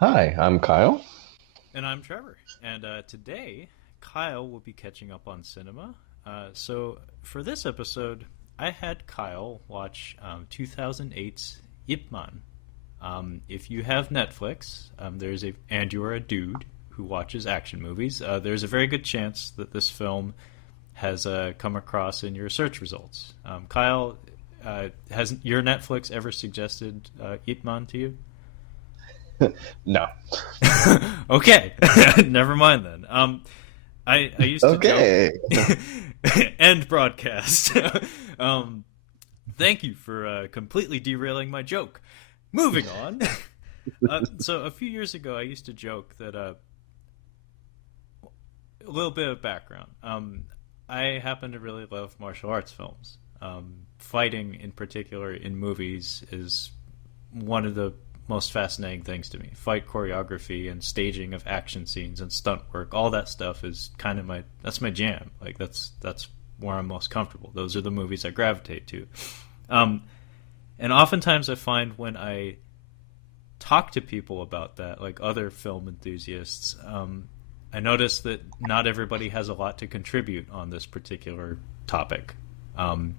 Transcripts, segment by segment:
Hi, I'm Kyle. And I'm Trevor. And today, Kyle will be catching up on cinema. So for this episode, I had Kyle watch 2008's Ip Man. If you have Netflix, and you're a dude who watches action movies, there's a very good chance that this film has come across in your search results. Kyle, has your Netflix ever suggested Ip Man to you? No. Okay, never mind then. I used to joke. Okay. End broadcast. um, Thank you for completely derailing my joke. Moving on. So a few years ago, I used to joke that a little bit of background. I happen to really love martial arts films. Fighting, in particular, in movies is one of the most fascinating things to me. Fight choreography and staging of action scenes and stunt work, all that stuff is kind of my jam. Like that's where I'm most comfortable. Those are the movies I gravitate to. Um, and oftentimes I find when I talk to people about that, like other film enthusiasts, I notice that not everybody has a lot to contribute on this particular topic. Um,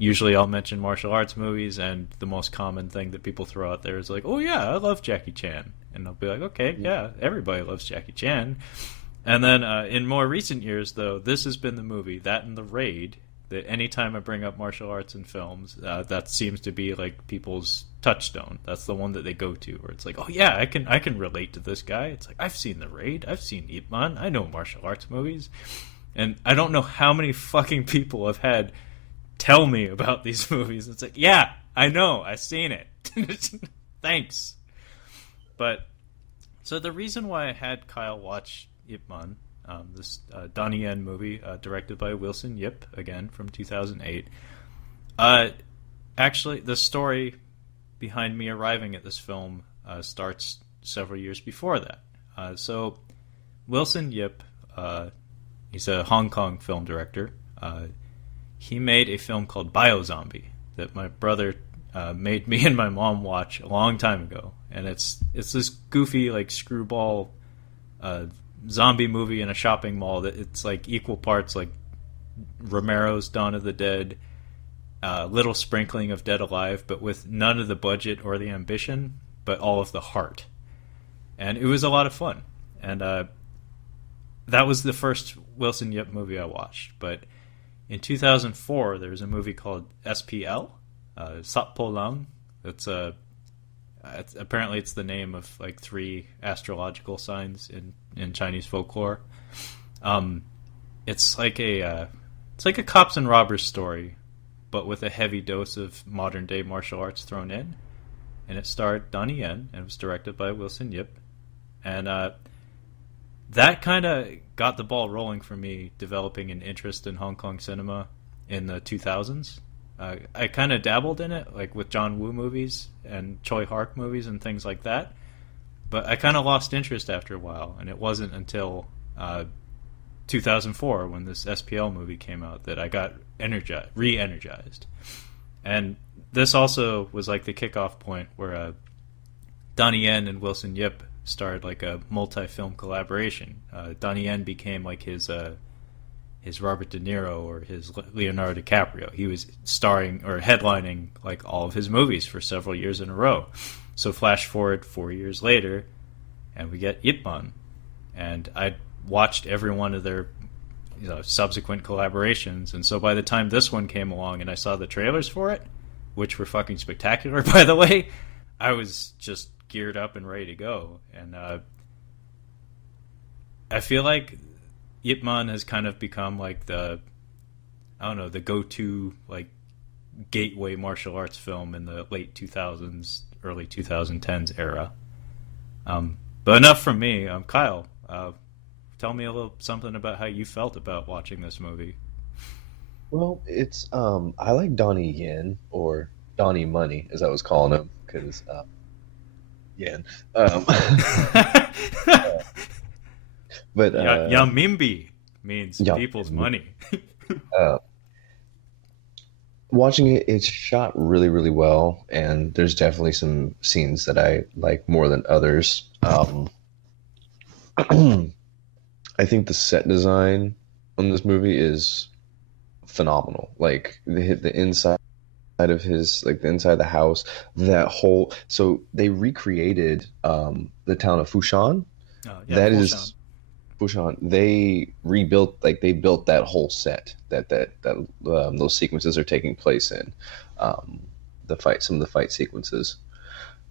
Usually I'll mention martial arts movies, and the most common thing that people throw out there is like, "Oh yeah, I love Jackie Chan," and I'll be like, "Okay, yeah, everybody loves Jackie Chan." And then in more recent years, though, this has been the movie, that and The Raid, that anytime I bring up martial arts in films, that seems to be like people's touchstone. That's the one that they go to, where it's like, "Oh yeah, I can relate to this guy." It's like, I've seen The Raid, I've seen Ip Man, I know martial arts movies, and I don't know how many fucking people have had tell me about these movies. It's like, yeah, I know, I've seen it. Thanks. But so the reason why I had Kyle watch Ip Man, this Donnie Yen movie, directed by Wilson Yip, again from 2008. Uh, Actually, the story behind me arriving at this film starts several years before that. So Wilson Yip, he's a Hong Kong film director. He made a film called Biozombie that my brother made me and my mom watch a long time ago, and it's this goofy like screwball uh, zombie movie in a shopping mall that it's like equal parts like Romero's Dawn of the Dead, little sprinkling of Dead Alive, but with none of the budget or the ambition, but all of the heart, and it was a lot of fun, and that was the first Wilson Yip movie I watched, but in 2004, there was a movie called SPL, Sat Po Lang. Apparently it's the name of like three astrological signs in Chinese folklore. Um, it's like a cops and robbers story, but with a heavy dose of modern day martial arts thrown in. And it starred Donnie Yen, and it was directed by Wilson Yip. And that kind of got the ball rolling for me developing an interest in Hong Kong cinema in the 2000s. I kind of dabbled in it, like with John Woo movies and Choi Hark movies and things like that. But I kind of lost interest after a while, and it wasn't until 2004 when this SPL movie came out that I got re-energized. And this also was like the kickoff point where Donnie Yen and Wilson Yip started like a multi-film collaboration. Donnie Yen became like his Robert De Niro or his Leonardo DiCaprio. He was starring or headlining like all of his movies for several years in a row. So flash forward 4 years later, and we get Ip Man, and I watched every one of their subsequent collaborations. And so by the time this one came along and I saw the trailers for it, which were fucking spectacular, by the way, I was just geared up and ready to go. And I feel like Ip Man has kind of become like the go-to like gateway martial arts film in the late 2000s, early 2010s era. But enough from me. Kyle, tell me a little something about how you felt about watching this movie. Well, it's I like Donnie Yen or Donnie Money as I was calling him because Yen. But Yamimbi means yeah, people's money. uh, Watching it, it's shot really, really well, and there's definitely some scenes that I like more than others. I think the set design on this movie is phenomenal. Like the inside of his like the inside of the house, that whole so they recreated the town of Fushan. Yeah, That Fulshan. is Fushan. They rebuilt like they built that whole set that those sequences are taking place in. Um, some of the fight sequences.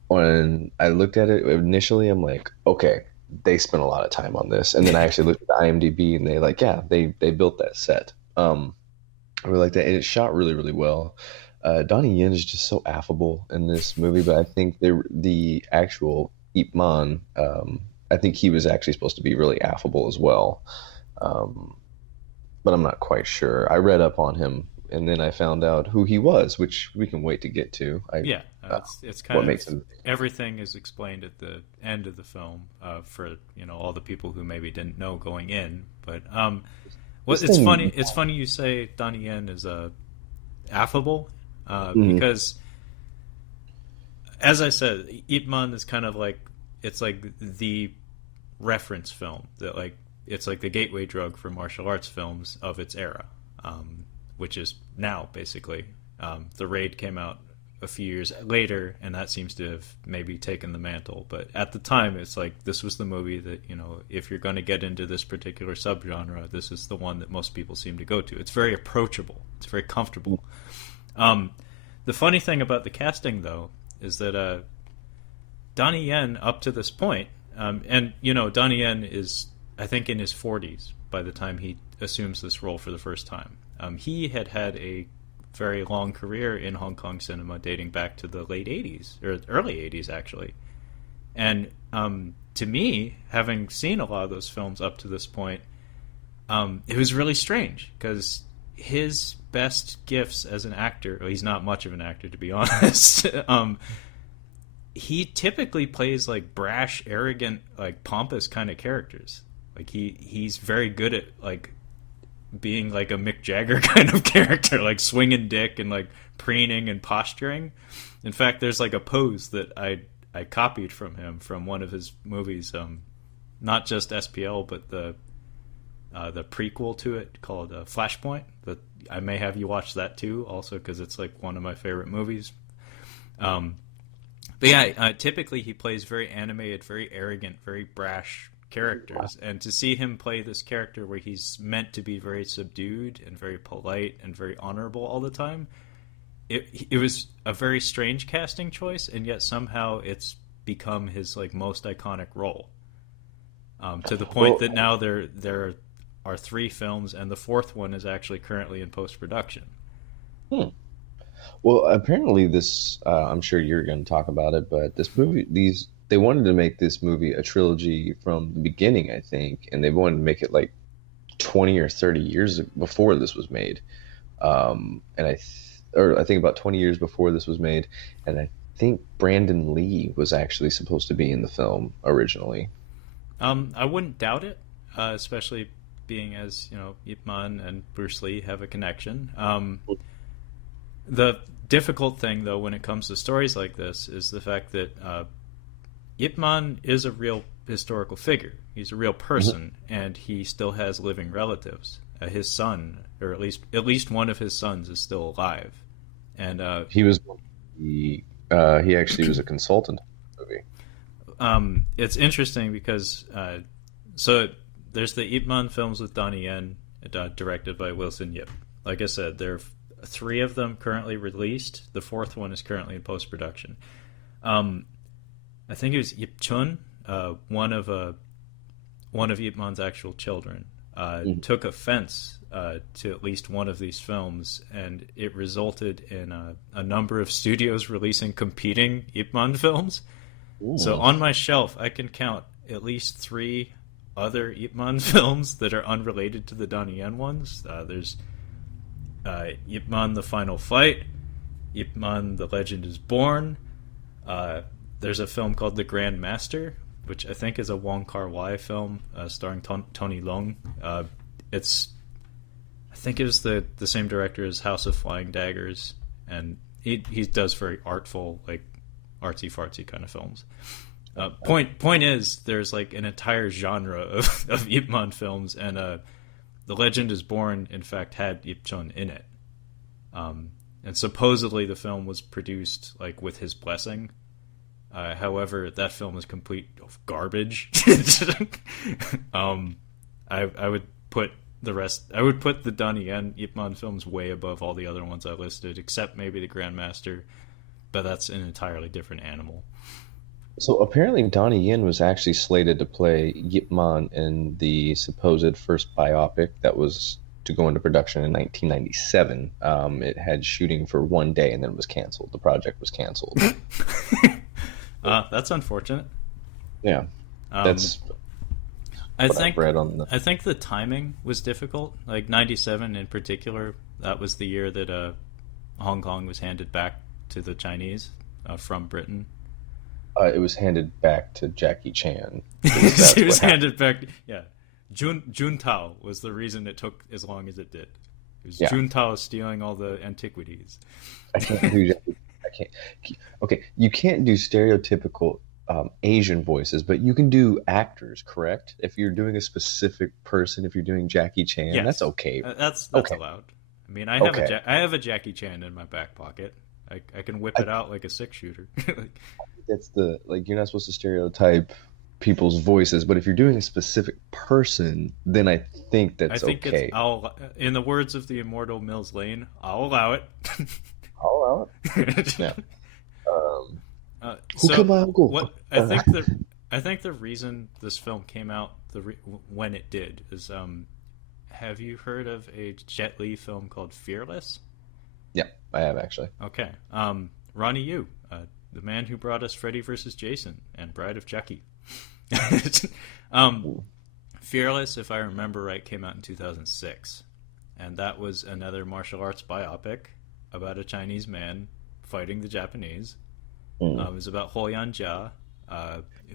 When I looked at it initially, I'm like, okay, they spent a lot of time on this. And then I actually looked at the IMDb and they like, yeah, they built that set. I really like that, and it's shot really, really well. Donnie Yen is just so affable in this movie, but I think the actual Ip Man, I think he was actually supposed to be really affable as well. Um, but I'm not quite sure. I read up on him, and then I found out who he was, which we can wait to get to. Yeah, Uh, it's what kind of makes him. everything is explained at the end of the film for all the people who maybe didn't know going in. But This it's funny. thing. It's funny you say Donnie Yen is affable Mhm, because, as I said, Ip Man is kind of like it's like the reference film that like it's like the gateway drug for martial arts films of its era, which is now basically. The Raid came out a few years later, and that seems to have maybe taken the mantle. But at the time, it's like this was the movie that if you're going to get into this particular subgenre, this is the one that most people seem to go to. It's very approachable. It's very comfortable. Um, the funny thing about the casting, though, is that Donnie Yen, up to this point, and Donnie Yen is, I think, in his 40s by the time he assumes this role for the first time. He had had a very long career in Hong Kong cinema dating back to the late 80s, or early 80s, actually. And to me, having seen a lot of those films up to this point, it was really strange because his best gifts as an actor, well, he's not much of an actor, to be honest. He typically plays like brash, arrogant, like pompous kind of characters. Like he's very good at like being like a Mick Jagger kind of character, like swinging dick and like preening and posturing. In fact, there's like a pose that I copied from him from one of his movies, not just SPL, but the prequel to it called Flashpoint. That I may have you watch that too, also because it's like one of my favorite movies. Um, but yeah, typically he plays very animated, very arrogant, very brash characters, and to see him play this character where he's meant to be very subdued and very polite and very honorable all the time, it was a very strange casting choice, and yet somehow it's become his like most iconic role. To the point well, that now there are three films, and the fourth one is actually currently in post production. hmm. Well, apparently this. I'm sure you're going to talk about it, but this movie, these they wanted to make this movie a trilogy from the beginning, I think, and they wanted to make it like 20 or 30 years before this was made. Or I think about 20 years before this was made, and I think Brandon Lee was actually supposed to be in the film originally. I wouldn't doubt it, especially being as Ip Man and Bruce Lee have a connection. The difficult thing, though, when it comes to stories like this, is the fact that Ip Man is a real historical figure. He's a real Mhm. person, and he still has living relatives. His son, or at least one of his sons, is still alive. And He was he actually was a consultant in the movie. it's interesting because so there's the Ip Man films with Donnie Yen, directed by Wilson Yip. Like I said, there are three of them currently released. The fourth one is currently in post production. Um, I think it was Yip Chun, one of Ip Man's actual children, Mhm. took offense to at least one of these films, and it resulted in a number of studios releasing competing Ip Man films. So Ooh. on my shelf, I can count at least three other Ip Man films that are unrelated to the Donnie Yen ones. There's Ip Man: The Final Fight, Ip Man: The Legend Is Born. Uh, there's a film called The Grand Master, which I think is a Wong Kar Wai film starring Tony Leung. It's I I think it was the same director as House of Flying Daggers, and he does very artful, like artsy fartsy kind of films. Point is, there's like an entire genre of Ip Man films, and The Legend is Born, in fact, had Ip Chun in it. And supposedly the film was produced like with his blessing. However, that film is complete garbage. I would put the rest. I would put the Donnie Yen Ip Man films way above all the other ones I listed, except maybe the Grandmaster, but that's an entirely different animal. So apparently, Donnie Yen was actually slated to play Yip Man in the supposed first biopic that was to go into production in 1997. It had shooting for one day and then it was canceled. The project was canceled. That's unfortunate. Yeah, that's I what think I've read on the. I think the timing was difficult. Like '97 in particular, that was the year that Hong Kong was handed back to the Chinese from Britain. It was handed back to Jackie Chan. It was handed back. Yeah, Juntao was the reason it took as long as it did. It was Juntao stealing all the antiquities. I can't do. I can't. Okay, you can't do stereotypical Asian voices, but you can do actors, correct? If you're doing a specific person, if you're doing Jackie Chan, yes. That's okay. That's okay. allowed. I mean, I have a Jackie Chan in my back pocket. I can whip it out like a 6-shooter. That's you're not supposed to stereotype people's voices, but if you're doing a specific person, then I think that's okay. In the words of the immortal Mills Lane, I'll allow it. I'll allow it. Yeah. So what I think the reason this film came out when it did is have you heard of a Jet Li film called Fearless? Yeah, I have actually. Okay. Ronnie Yu, the man who brought us Freddy vs. Jason and Bride of Chucky. Fearless, if I remember right, came out in 2006. And that was another martial arts biopic about a Chinese man fighting the Japanese. It was about Ho Yan Jia,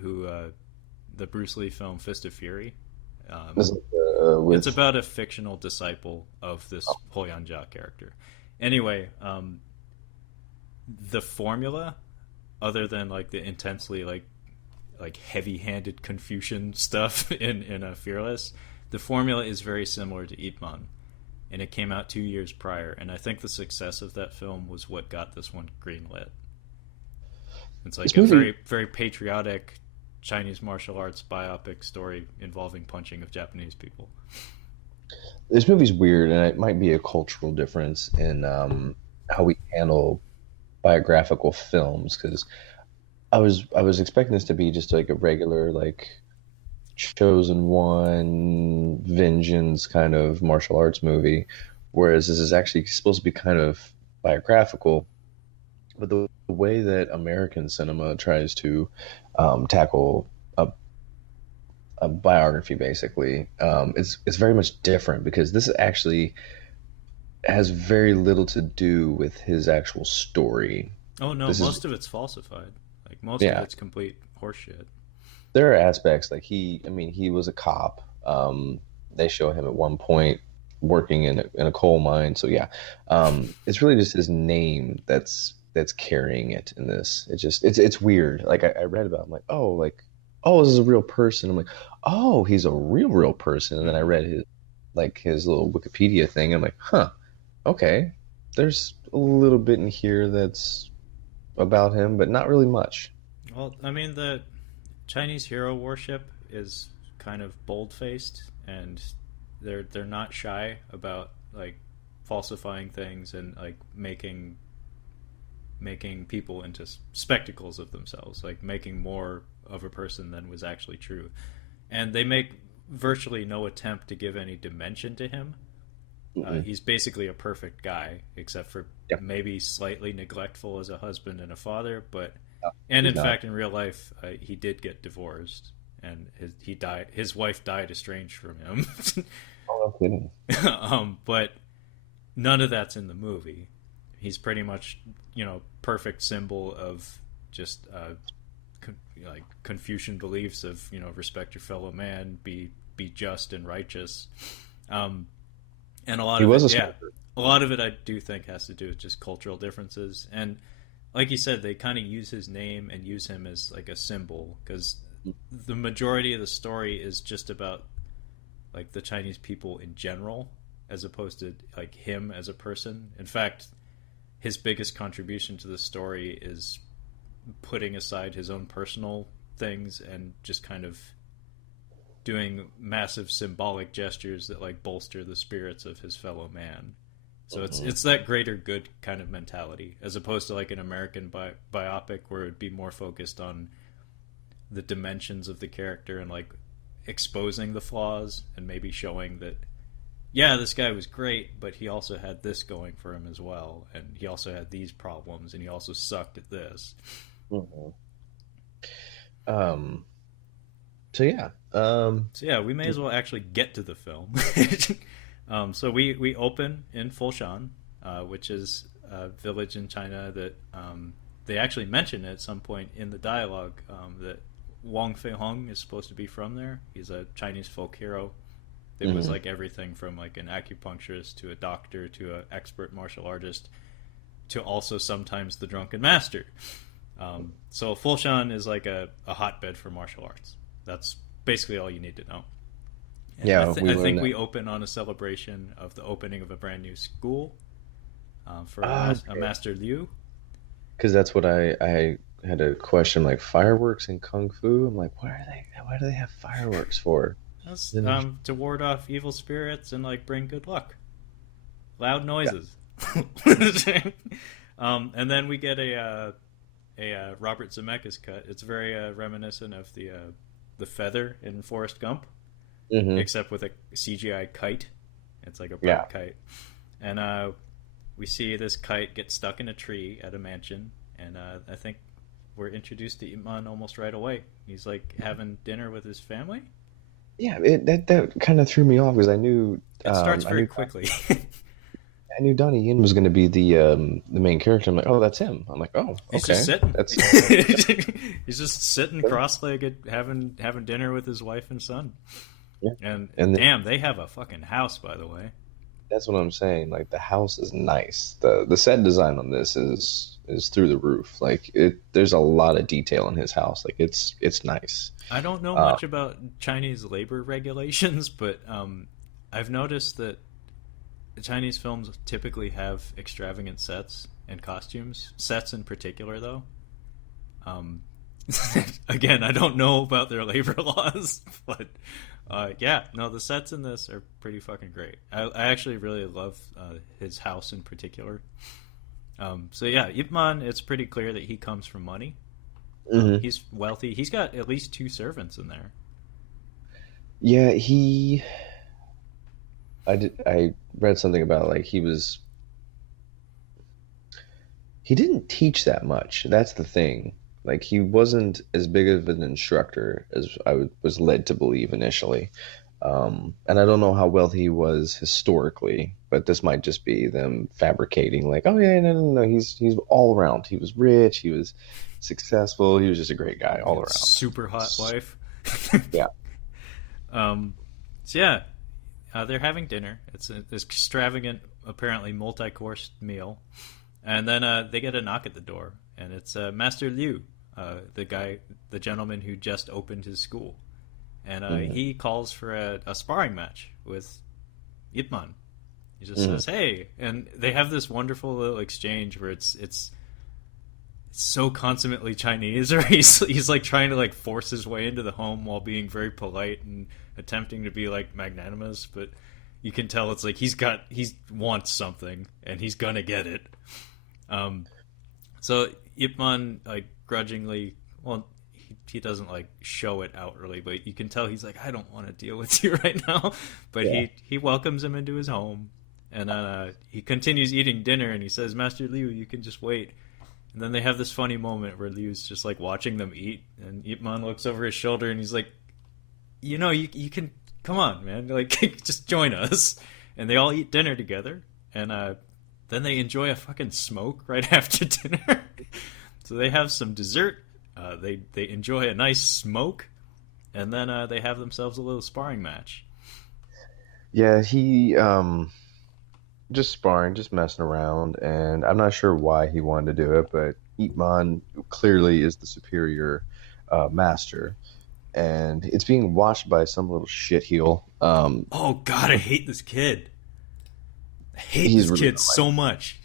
who the Bruce Lee film Fist of Fury. It's about a fictional disciple of this Ho Yan Jia character. Anyway, the formula, other than like the intensely like heavy-handed Confucian stuff in a Fearless, the formula is very similar to Ip Man, and it came out 2 years prior. And I think the success of that film was what got this one greenlit. It's like a very, very patriotic Chinese martial arts biopic story involving punching of Japanese people. This movie's weird, and it might be a cultural difference in how we handle biographical films. Because I was expecting this to be just like a regular like chosen one vengeance kind of martial arts movie, whereas this is actually supposed to be kind of biographical. But the way that American cinema tries to tackle a biography, basically, it's very much different because this actually has very little to do with his actual story. Oh no, most of it's falsified. Like most of it's complete horseshit. There are aspects like he was a cop. They show him at one point working in a coal mine. So it's really just his name that's carrying it in this. It's weird. Like I read about it, I'm like, this is a real person. I'm like, oh, he's a real person. And then I read his little Wikipedia thing. I'm like, huh, okay. There's a little bit in here that's about him, but not really much. Well, I mean, the Chinese hero worship is kind of bold-faced, and they're not shy about like falsifying things and like making people into spectacles of themselves, like making more of a person than was actually true. And they make virtually no attempt to give any dimension to him. He's basically a perfect guy, except for maybe slightly neglectful as a husband and a father. But in fact, in real life, he did get divorced, and his wife died estranged from him. Oh, no kidding. But none of that's in the movie. He's pretty much, perfect symbol of just like Confucian beliefs of respect your fellow man, be just and righteous. And a lot He of was it, a yeah, smoker. a lot of it I do think has to do with just cultural differences. And like you said, they kind of use his name and use him as like a symbol because the majority of the story is just about like the Chinese people in general, as opposed to like him as a person. In fact, his biggest contribution to the story is putting aside his own personal things and just kind of doing massive symbolic gestures that like bolster the spirits of his fellow man. So Mhm. it's that greater good kind of mentality, as opposed to like an American biopic where it'd be more focused on the dimensions of the character and like exposing the flaws and maybe showing that yeah, this guy was great, but he also had this going for him as well, and he also had these problems, and he also sucked at this. Mhm. Um, so yeah, So yeah, we may as well actually get to the film. So we open in Foshan, which is a village in China that they actually mention at some point in the dialogue that Wang Fei Hung is supposed to be from there. He's a Chinese folk hero. It was mhm. like everything from like an acupuncturist to a doctor to an expert martial artist to also sometimes the drunken master. So Foshan is like a hotbed for martial arts. That's basically all you need to know. And Yeah, we I learned think that. we open on a celebration of the opening of a brand new school for a Okay, Master Liu. because that's what I had a question like fireworks in kung fu. I'm like, why do they have fireworks for? That's Then there's to ward off evil spirits and like bring good luck. Loud yeah. noises. And then we get a Robert Zemeckis cut. It's very reminiscent of the feather in Forrest Gump, Hmm. except with a CGI kite. It's like a Yeah. bird kite, and we see this kite get stuck in a tree at a mansion, and I think we're introduced to Iman almost right away. He's like having dinner with his family. Yeah, that kind of threw me off because It starts very quickly. I knew Donnie Yen was going to be the main character. I'm like, oh, that's him. I'm like, oh, He's just okay, sitting. that's He's just sitting cross-legged, having dinner with his wife and son. yeah. And And then, damn, they have a fucking house, by the way. that's what I'm saying. Like the house is nice. The set design on this is through the roof. Like there's a lot of detail in his house. Like it's nice. I don't know Uh, much about Chinese labor regulations, but I've noticed that Chinese films typically have extravagant sets and costumes. Sets in particular, though. Um, Again, I don't know about their labor laws, but yeah, no, the sets in this are pretty fucking great. I actually really love his house in particular. So yeah, Ip Man, it's pretty clear that he comes from money. mhm. He's wealthy. He's got at least two servants in there. Yeah, I read something about like he didn't teach that much. That's the thing. Like he wasn't as big of an instructor as was led to believe initially. And I don't know how well he was historically, but this might just be them fabricating. Like, oh yeah, no. He's all around. He was rich. He was successful. He was just a great guy He all had a around. super hot wife. Yeah. um, so yeah, they're having dinner. It's this extravagant, apparently multi-course meal, and then they get a knock at the door, and it's Master Liu, the gentleman who just opened his school, and Hmm. he calls for a sparring match with Ip Man. He just Hmm. says, "Hey," and they have this wonderful little exchange where it's so consummately Chinese, or he's like trying to like force his way into the home while being very polite and attempting to be like magnanimous, but you can tell it's like he wants something and he's gonna get it. Um, so Ip Man like grudgingly, well, he doesn't like show it outwardly, but you can tell he's like, I don't want to deal with you right now. But Yeah. he welcomes him into his home, and then he continues eating dinner, and he says, Master Liu, you can just wait. And then they have this funny moment where Liu's just like watching them eat, and Ip Man looks over his shoulder and he's like, you can come on, man, like just join us. And they all eat dinner together, and then they enjoy a fucking smoke right after dinner. So they have some dessert. They enjoy a nice smoke, and then they have themselves a little sparring match. Yeah, just sparring, just messing around, and I'm not sure why he wanted to do it, but Ip Man clearly is the superior master, and it's being watched by some little shitheel. Oh God, I hate this kid. I hate He's this really kid so much.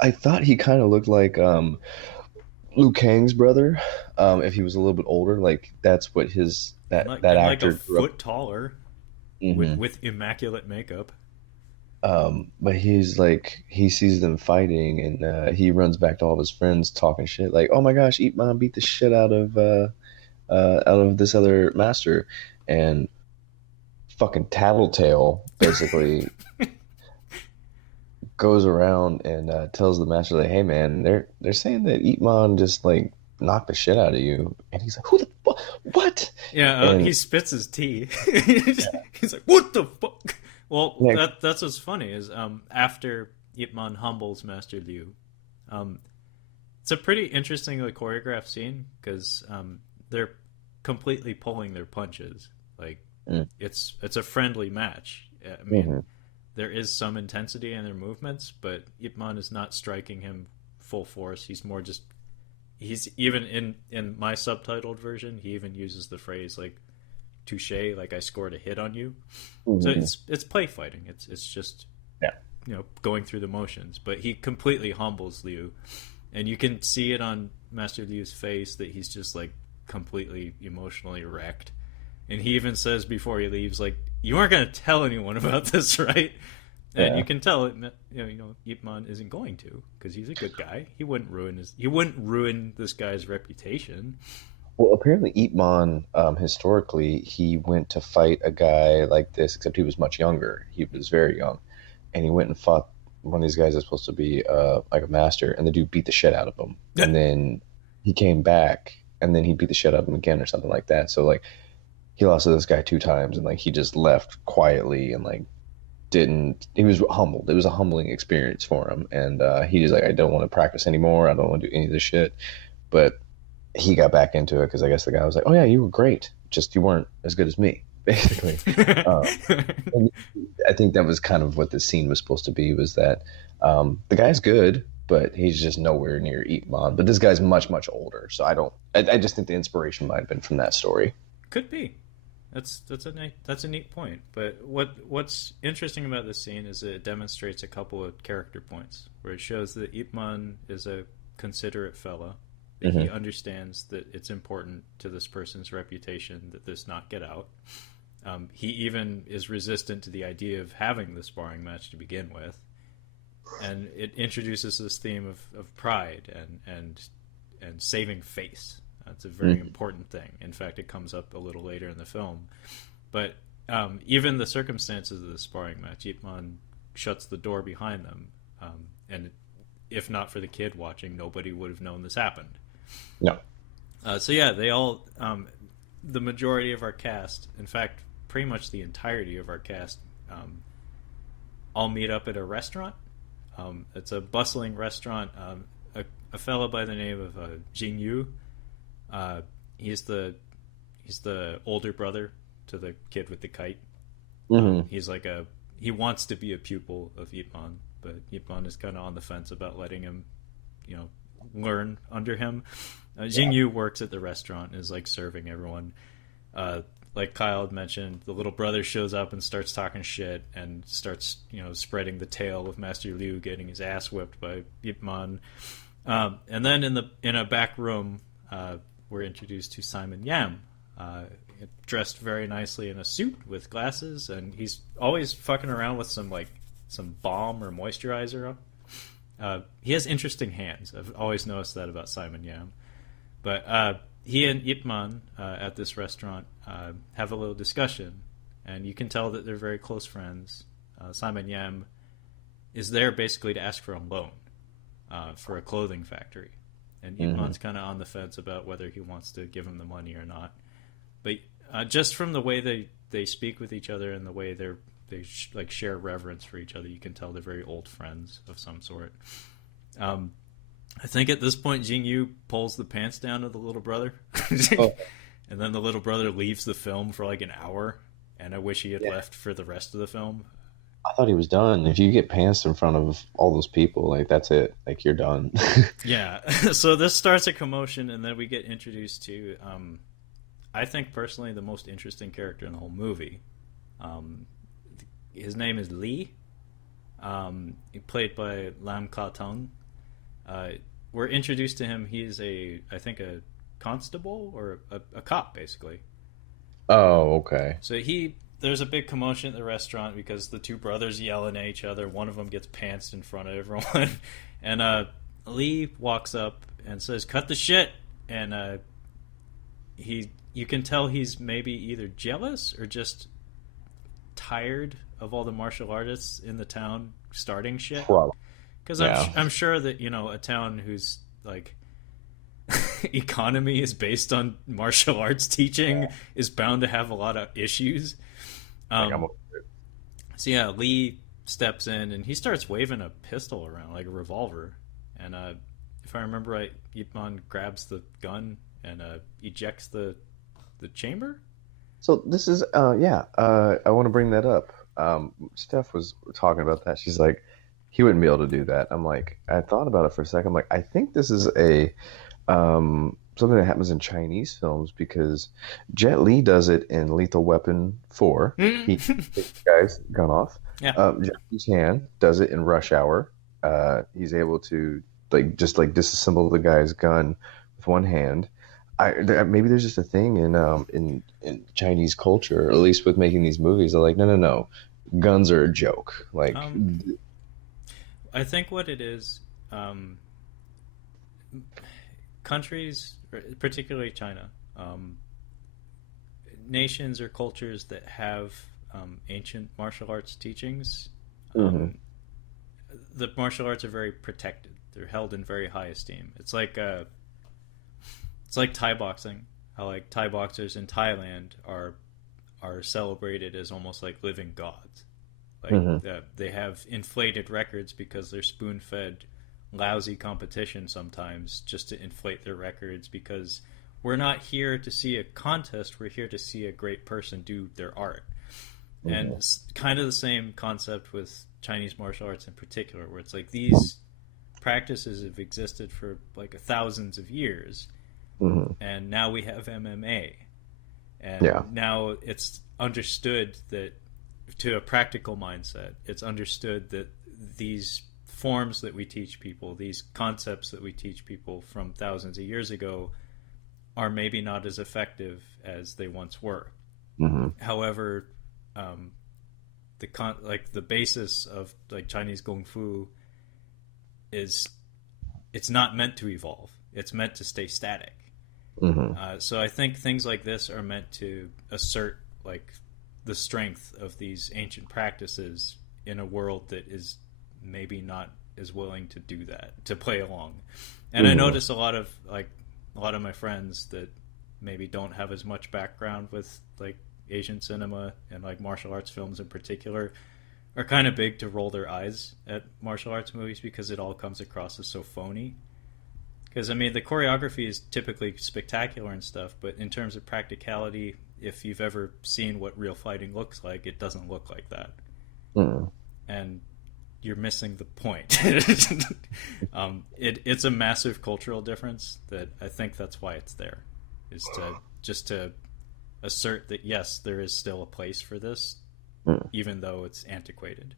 I thought he kind of looked like Liu Kang's brother. If he was a little bit older, like that's what his that and like a actor grew up. foot taller Hmm. with immaculate makeup. But he's like he sees them fighting, and he runs back to all of his friends talking shit, like, "Oh my gosh, Eat Mom beat the shit out of this other master," and fucking Tattletale basically goes around and tells the master, like, "Hey man, they're saying that Eatmon just like knocked the shit out of you," and he's like, "Who the fuck? What?" Yeah, And he spits his tea. yeah, He's like, "What the fuck?" Well, like, that's what's funny is after Ip Man humbles Master Liu, um, it's a pretty interesting like choreographed scene because they're completely pulling their punches. Like mm, it's a friendly match. I mean, mhm, there is some intensity in their movements, but Ip Man is not striking him full force. He's more just he's even in my subtitled version. He even uses the phrase like touche, like I scored a hit on you. So mhm, it's play fighting. It's just yeah, going through the motions. But he completely humbles Liu, and you can see it on Master Liu's face that he's just like completely emotionally wrecked. And he even says before he leaves, like, "You aren't going to tell anyone about this, right?" And yeah. you can tell it. Ip Man isn't going to because he's a good guy. He wouldn't ruin this guy's reputation. Well, apparently Eatmon, historically, he went to fight a guy like this, except he was much younger. He was very young, and he went and fought one of these guys that's supposed to be like a master, and the dude beat the shit out of him. And then he came back, and then he beat the shit out of him again, or something like that. So like he lost to this guy two times, and like he just left quietly, and like didn't. He was humbled. It was a humbling experience for him, and he was like, I don't want to practice anymore. I don't want to do any of this shit. But he got back into it because I guess the guy was like, "Oh yeah, you were great. Just you weren't as good as me," basically. Um, and I think that was kind of what the scene was supposed to be. Was that the guy's good, but he's just nowhere near Eatmon. But this guy's much much older, so I don't. I just think the inspiration might have been from that story. Could be. That's a neat point. But what's interesting about this scene is it demonstrates a couple of character points where it shows that Ip Man is a considerate fella, that he Hmm. understands that it's important to this person's reputation that this not get out. He even is resistant to the idea of having the sparring match to begin with, and it introduces this theme of pride and saving face. That's a very Hmm. important thing. In fact, it comes up a little later in the film. But even the circumstances of the sparring match, Ip Man shuts the door behind them, and if not for the kid watching, nobody would have known this happened. No. So yeah, they all, the majority of our cast, in fact, pretty much the entirety of our cast, all meet up at a restaurant. It's a bustling restaurant. A fellow by the name of Jing Yu. Uh, he's the older brother to the kid with the kite. Hmm. He's like he wants to be a pupil of Ipman, but Ipman is kind of on the fence about letting him, learn under him. Yeah. Jing Yu works at the restaurant and is like serving everyone. Like Kyle had mentioned, the little brother shows up and starts talking shit and starts, spreading the tale of Master Liu getting his ass whipped by Ipman. And then in a back room, we're introduced to Simon Yam, dressed very nicely in a suit with glasses, and he's always fucking around with some balm or moisturizer. He has interesting hands. I've always noticed that about Simon Yam. But he and Ipman at this restaurant have a little discussion, and you can tell that they're very close friends. Simon Yam is there basically to ask for a loan for a clothing factory, and Hmm. Ipman's kind of on the fence about whether he wants to give him the money or not. But just from the way they speak with each other and the way they share reverence for each other, you can tell they're very old friends of some sort. I think at this point, Jing Yu pulls the pants down to the little brother, Oh and then the little brother leaves the film for like an hour. And I wish he had yeah. left for the rest of the film. I thought he was done. If you get pantsed in front of all those people, like that's it. Like you're done. Yeah. So this starts a commotion, and then we get introduced to, I think personally, the most interesting character in the whole movie. Um, his name is Lee. He played by Lam Ka Tung. Uh, we're introduced to him. He's I think, a constable or a cop, basically. Oh, okay. So there's a big commotion at the restaurant because the two brothers yelling at each other. One of them gets pantsed in front of everyone, and Lee walks up and says, "Cut the shit." And you can tell he's maybe either jealous or just tired of all the martial artists in the town starting shit. Probably. Because Yeah. I'm sure that a town whose like economy is based on martial arts teaching is bound to have a lot of issues. Like I'm. Um, so yeah, Lee steps in and he starts waving a pistol around like a revolver, and if I remember right, Yip Man grabs the gun and ejects the chamber. So this is yeah. I want to bring that up. Steph was talking about that. She's like, he wouldn't be able to do that. I'm like, I thought about it for a second. I'm like, I think this is a something that happens in Chinese films because Jet Li does it in Lethal Weapon 4. He takes the guy's gun off. Yeah. Jackie Chan does it in Rush Hour. He's able to like just like disassemble the guy's gun with one hand. Maybe there's just a thing in Chinese culture, or at least with making these movies. They're like, no, no, no, guns are a joke. Like, I think what it is, countries, particularly China, nations or cultures that have ancient martial arts teachings, mhm. the martial arts are very protected. They're held in very high esteem. It's like Thai boxing. How like Thai boxers in Thailand are celebrated as almost like living gods. Like Mhm. they have inflated records because they're spoon fed lousy competition sometimes just to inflate their records because we're not here to see a contest, we're here to see a great person do their art. And Mhm. it's kind of the same concept with Chinese martial arts in particular, where it's like these practices have existed for like thousands of years, Mhm. and now we have MMA, Yeah. and now it's understood that to a practical mindset, it's understood that these forms that we teach people, these concepts that we teach people from thousands of years ago, are maybe not as effective as they once were. Mhm. However, um, like the basis of like Chinese kung fu is it's not meant to evolve. It's meant to stay static. Mhm. So I think things like this are meant to assert like the strength of these ancient practices in a world that is maybe not as willing to do that, to play along. And I Mhm. notice a lot of my friends that maybe don't have as much background with like Asian cinema and like martial arts films in particular are kind of big to roll their eyes at martial arts movies because it all comes across as so phony. Because I mean, the choreography is typically spectacular and stuff, but in terms of practicality, if you've ever seen what real fighting looks like, it doesn't look like that, Mhm. and you're missing the point. It's a massive cultural difference that I think that's why it's there, is to just to assert that yes, there is still a place for this, Mhm. even though it's antiquated.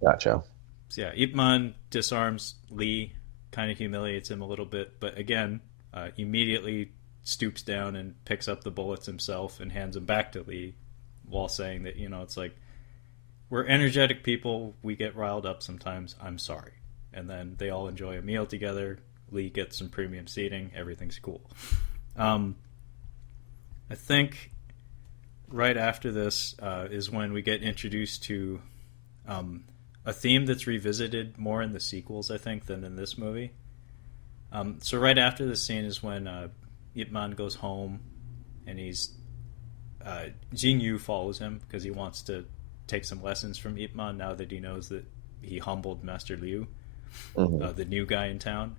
Gotcha. So yeah, Ip Man disarms Lee, kind of humiliates him a little bit, but again, immediately stoops down and picks up the bullets himself and hands them back to Lee, while saying that it's like we're energetic people, we get riled up sometimes. I'm sorry, and then they all enjoy a meal together. Lee gets some premium seating. Everything's cool. Um, I think right after this is when we get introduced to um, a theme that's revisited more in the sequels, I think, than in this movie. So right after this scene is when Yip Man goes home, and Jing Yu follows him because he wants to take some lessons from Yip Man now that he knows that he humbled Master Liu, Mhm. the new guy in town.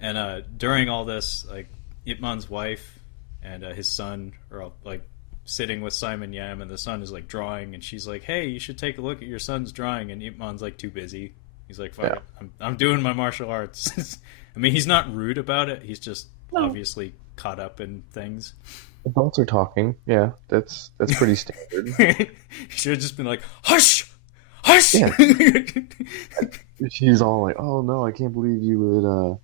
And during all this, like Yip Man's wife and his son are all, like sitting with Simon Yam, and the son is like drawing, and she's like, "Hey, you should take a look at your son's drawing," and Ip Man's like too busy. He's like, "Fuck Yeah. it, I'm doing my martial arts." I mean, he's not rude about it. He's just No. obviously caught up in things. Adults are talking. Yeah, that's pretty standard. He should have just been like, "Hush, hush." Yeah, she's all like, "Oh no, I can't believe you would. I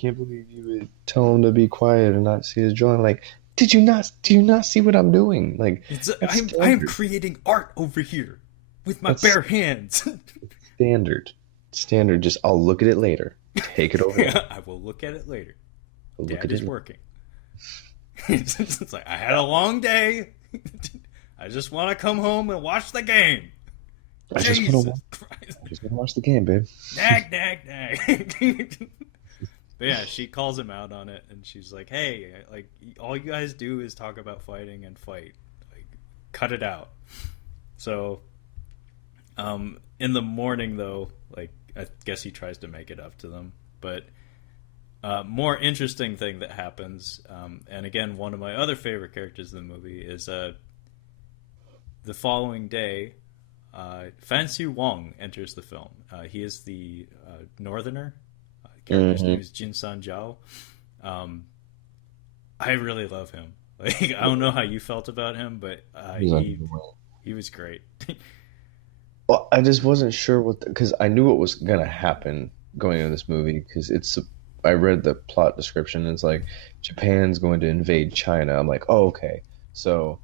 can't believe you would tell him to be quiet and not see his drawing." Like, did you not? Do you not see what I'm doing? Like, that's I am standard. creating art over here with my That's bare hands. standard. Standard. Just I'll look at it later. Take it over there. Yeah, I will look at it later. I'll look Dad at is it. working. It's like, I had a long day. I just want to come home and watch the game. I just Jesus want Christ. to watch the game, babe. Nag, nag, nag. But yeah, she calls him out on it, and she's like, "Hey, like all you guys do is talk about fighting and fight. Like, cut it out." So, in the morning though, like I guess he tries to make it up to them, but more interesting thing that happens, and again, one of my other favorite characters in the movie is the following day. Fan Su Wong enters the film. He is the northerner. Character's name is Jin San Jiao. I really love him. Like, I don't know how you felt about him, but he was great. Well, I just wasn't sure what because I knew what was gonna happen going into this movie because it's. I read the plot description. And it's like Japan's going to invade China. I'm like, oh, okay. So,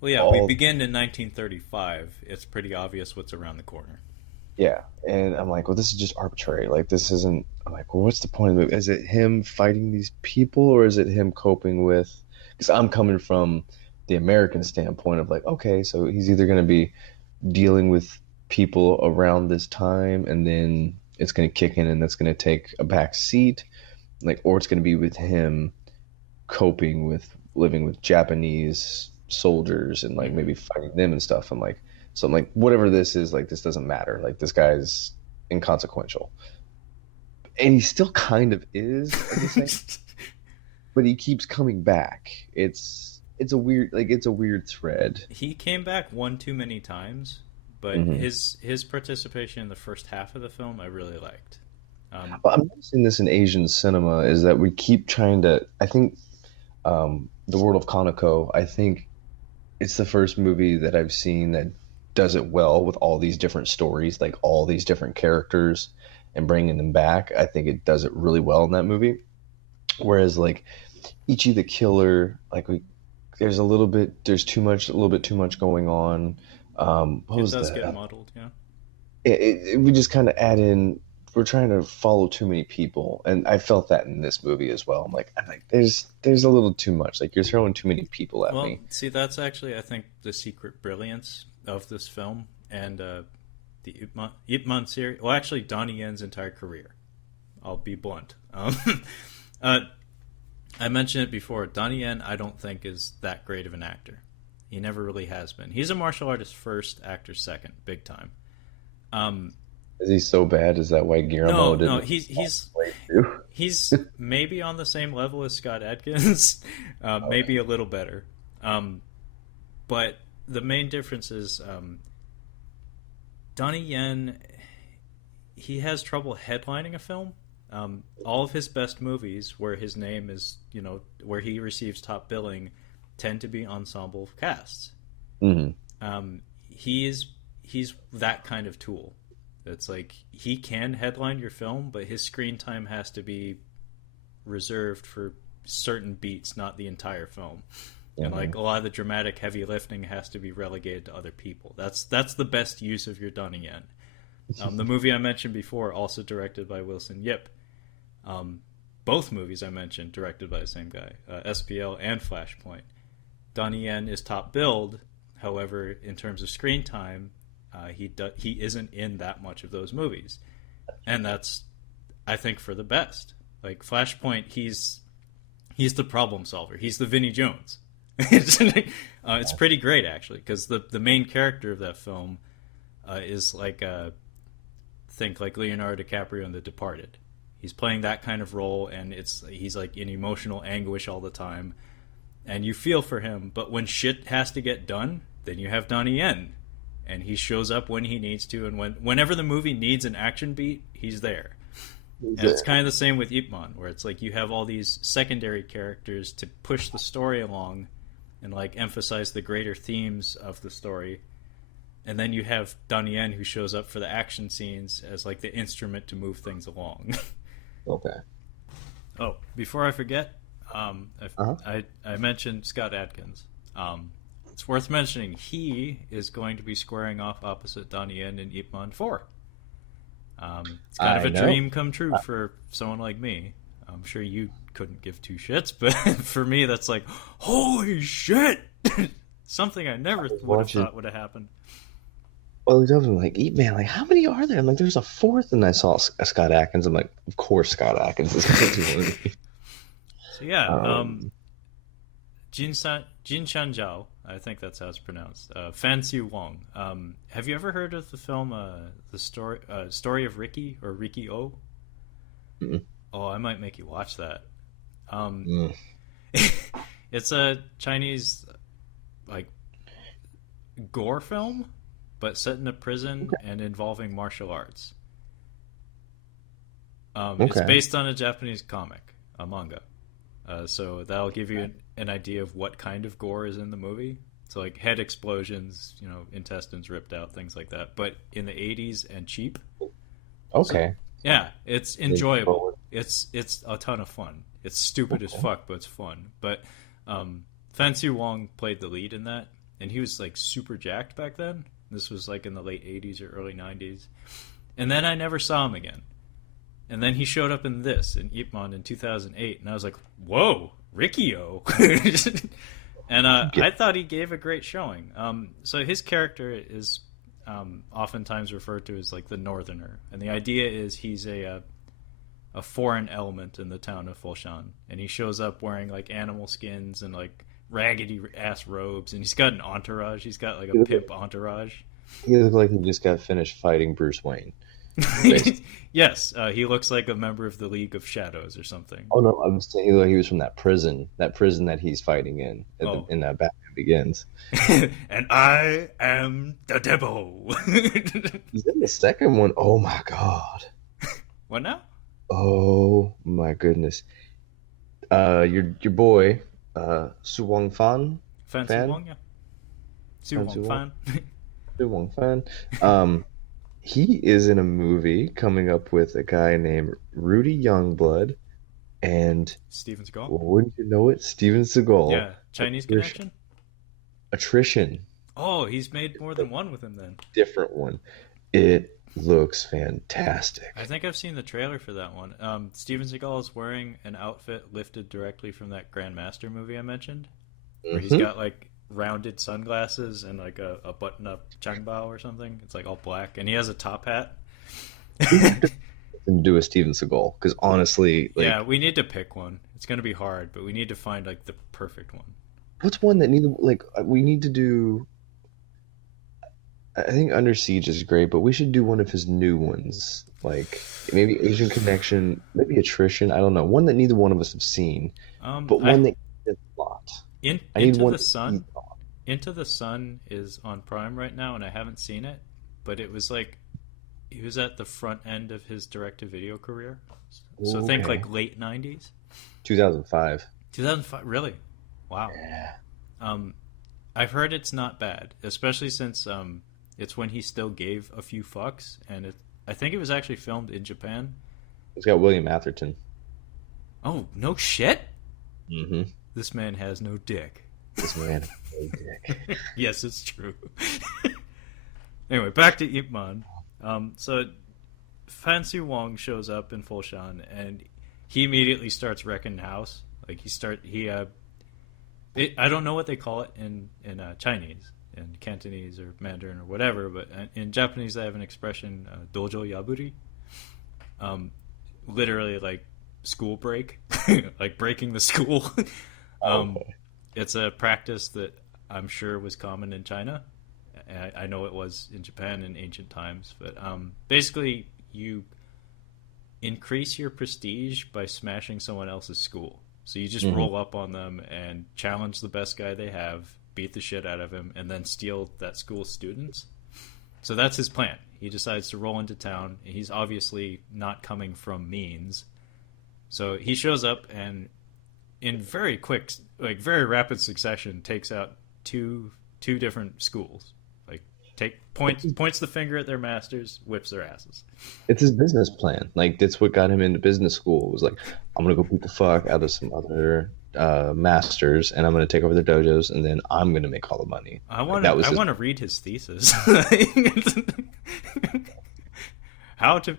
Well, yeah, we begin in 1935. It's pretty obvious what's around the corner. yeah, and I'm like, well, this is just arbitrary. Like, this isn't. I'm like, well, what's the point of the movie? Is it him fighting these people, or is it him coping with? Because I'm coming from the American standpoint of like, okay, so he's either going to be dealing with people around this time, and then it's going to kick in, and that's going to take a back seat, like, or it's going to be with him coping with living with Japanese soldiers and like maybe fighting them and stuff. I'm like, so I'm like, whatever this is, like, this doesn't matter. Like, this guy's inconsequential, and he still kind of is at the same, but he keeps coming back. It's a weird, like, it's a weird thread. He came back one too many times, but Mm-hmm. his participation in the first half of the film I really liked. But I'm noticing this in Asian cinema is that we keep trying to. I think the World of Kaneko. I think it's the first movie that I've seen that does it well with all these different stories, like all these different characters, and bringing them back. I think it does it really well in that movie. Whereas like Ichi the Killer, like there's there's too much, a little bit too much going on. What It was does that? get muddled, yeah. We just kind of add in. We're trying to follow too many people, and I felt that in this movie as well. I'm like, there's a little too much. Like, you're throwing too many people at Well, me. see, that's actually, I think, the secret brilliance of this film and the Ip Man series. Well, actually, Donnie Yen's entire career. I'll be blunt. Uh, I mentioned it before. Donnie Yen, I don't think, is that great of an actor. He never really has been. He's a martial artist first, actor second, big time. Is he so bad? Is that why Guillermo didn't? No, he's maybe on the same level as Scott Adkins, maybe a little better. But the main difference is Donnie Yen. He has trouble headlining a film. All of his best movies, where his name is, where he receives top billing, tend to be ensemble casts. Mm-hmm. He's that kind of tool. It's like he can headline your film, but his screen time has to be reserved for certain beats, not the entire film. Mm-hmm. And like a lot of the dramatic heavy lifting has to be relegated to other people. That's the best use of your Donnie Yen. The movie I mentioned before, also directed by Wilson Yip. Both movies I mentioned directed by the same guy, SPL and Flashpoint. Donnie Yen is top billed. However, in terms of screen time, he isn't in that much of those movies, and that's, I think, for the best. Like Flashpoint, he's the problem solver. He's the Vinnie Jones. It's pretty great actually, because the main character of that film is like think like Leonardo DiCaprio in The Departed. He's playing that kind of role, and he's like in emotional anguish all the time. and you feel for him. But when shit has to get done, then you have Donnie Yen, and he shows up when he needs to, and whenever the movie needs an action beat, he's there. And it's kind of the same with Ip Man, where it's like you have all these secondary characters to push the story along and like emphasize the greater themes of the story. And then you have Donnie Yen, who shows up for the action scenes as like the instrument to move things along. Okay. Oh, before I forget, I mentioned Scott Adkins. It's worth mentioning he is going to be squaring off opposite Donnie Yen in Ip Man 4. It's kind of a dream come true for someone like me. I'm sure you couldn't give two shits, but for me, that's like, holy shit! Something I never would have thought would have happened. Well, he doesn't like Eat Man. Like, how many are there? I'm like, there's a fourth, and I saw Scott Adkins. I'm like, of course, Scott Adkins is going to do it. So yeah, Jin Chanjiao, I think that's how it's pronounced. Fan Siu Wong. Have you ever heard of the film the Story of Ricky or Ricky O? Mm-mm. Oh, I might make you watch that. It's a Chinese like gore film, but set in a prison and involving martial arts. It's based on a Japanese comic, a manga. So that'll give you an idea of what kind of gore is in the movie. So like head explosions, intestines ripped out, things like that. But in the 80s and cheap. Okay. So, yeah, it's enjoyable. It's a ton of fun. It's stupid as fuck, but it's fun. But Fan Siu Wong played the lead in that, and he was like super jacked back then. This was like in the late 80s or early 90s. And then I never saw him again. And then he showed up in Ip Man in 2008, and I was like, whoa, Ricky-O. And I thought he gave a great showing. So his character is oftentimes referred to as like the Northerner. And the idea is he's a foreign element in the town of Foshan. And he shows up wearing like animal skins and like raggedy ass robes, and he's got an entourage. He's got like a pimp entourage. He looked like he just got finished fighting Bruce Wayne. Yes, he looks like a member of the League of Shadows or something. Oh no, I'm saying he was from that prison that he's fighting in that Batman Begins. And I am the devil. He's in the second one. Oh my god. What now? Oh my goodness. Your boy, Su Wong Fan. Fan Su Wong, yeah. Su Wong Fan. Su Wong Fan. He is in a movie coming up with a guy named Rudy Youngblood and Steven Seagal. Well, wouldn't you know it? Steven Seagal. Yeah, Chinese connection. Attrition. Oh, he's made more than one with him then. Different one. It looks fantastic. I think I've seen the trailer for that one. Steven Seagal is wearing an outfit lifted directly from that Grandmaster movie I mentioned, where he's got like rounded sunglasses and like a button-up changbao or something. It's like all black, and he has a top hat. And do a Steven Seagal, because honestly, like, yeah, we need to pick one. It's going to be hard, but we need to find like the perfect one. What's one that we need to do? I think Under Siege is great, but we should do one of his new ones, like maybe Asian Connection, maybe Attrition. I don't know, one that neither one of us have seen, but one that gets a lot. Into the Sun is on Prime right now, and I haven't seen it, but it was like he was at the front end of his direct-to-video career. So think like late 90s. 2005. 2005, really? Wow. Yeah. I've heard it's not bad, especially since it's when he still gave a few fucks, and I think it was actually filmed in Japan. It's got William Atherton. Oh, no shit? Mm-hmm. This man has no dick. This man has no dick. Yes, it's true. Anyway, back to Ip Man. So Fan Siu Wong shows up in Foshan, and he immediately starts wrecking house. Like I don't know what they call it in Chinese, in Cantonese or Mandarin or whatever, but in Japanese they have an expression, dojo yaburi. Literally like school break, like breaking the school. It's a practice that I'm sure was common in China. I know it was in Japan in ancient times, but basically you increase your prestige by smashing someone else's school. So you just Hmm. roll up on them and challenge the best guy they have, beat the shit out of him, and then steal that school's students. So that's his plan. He decides to roll into town. He's obviously not coming from means. So he shows up and in very quick, like very rapid succession, takes out two different schools. Like points the finger at their masters, whips their asses. It's his business plan. Like that's what got him into business school. It was like, I'm gonna go beat the fuck out of some other masters, and I'm gonna take over their dojos, and then I'm gonna make all the money. Like that was I his. want to read his thesis. how to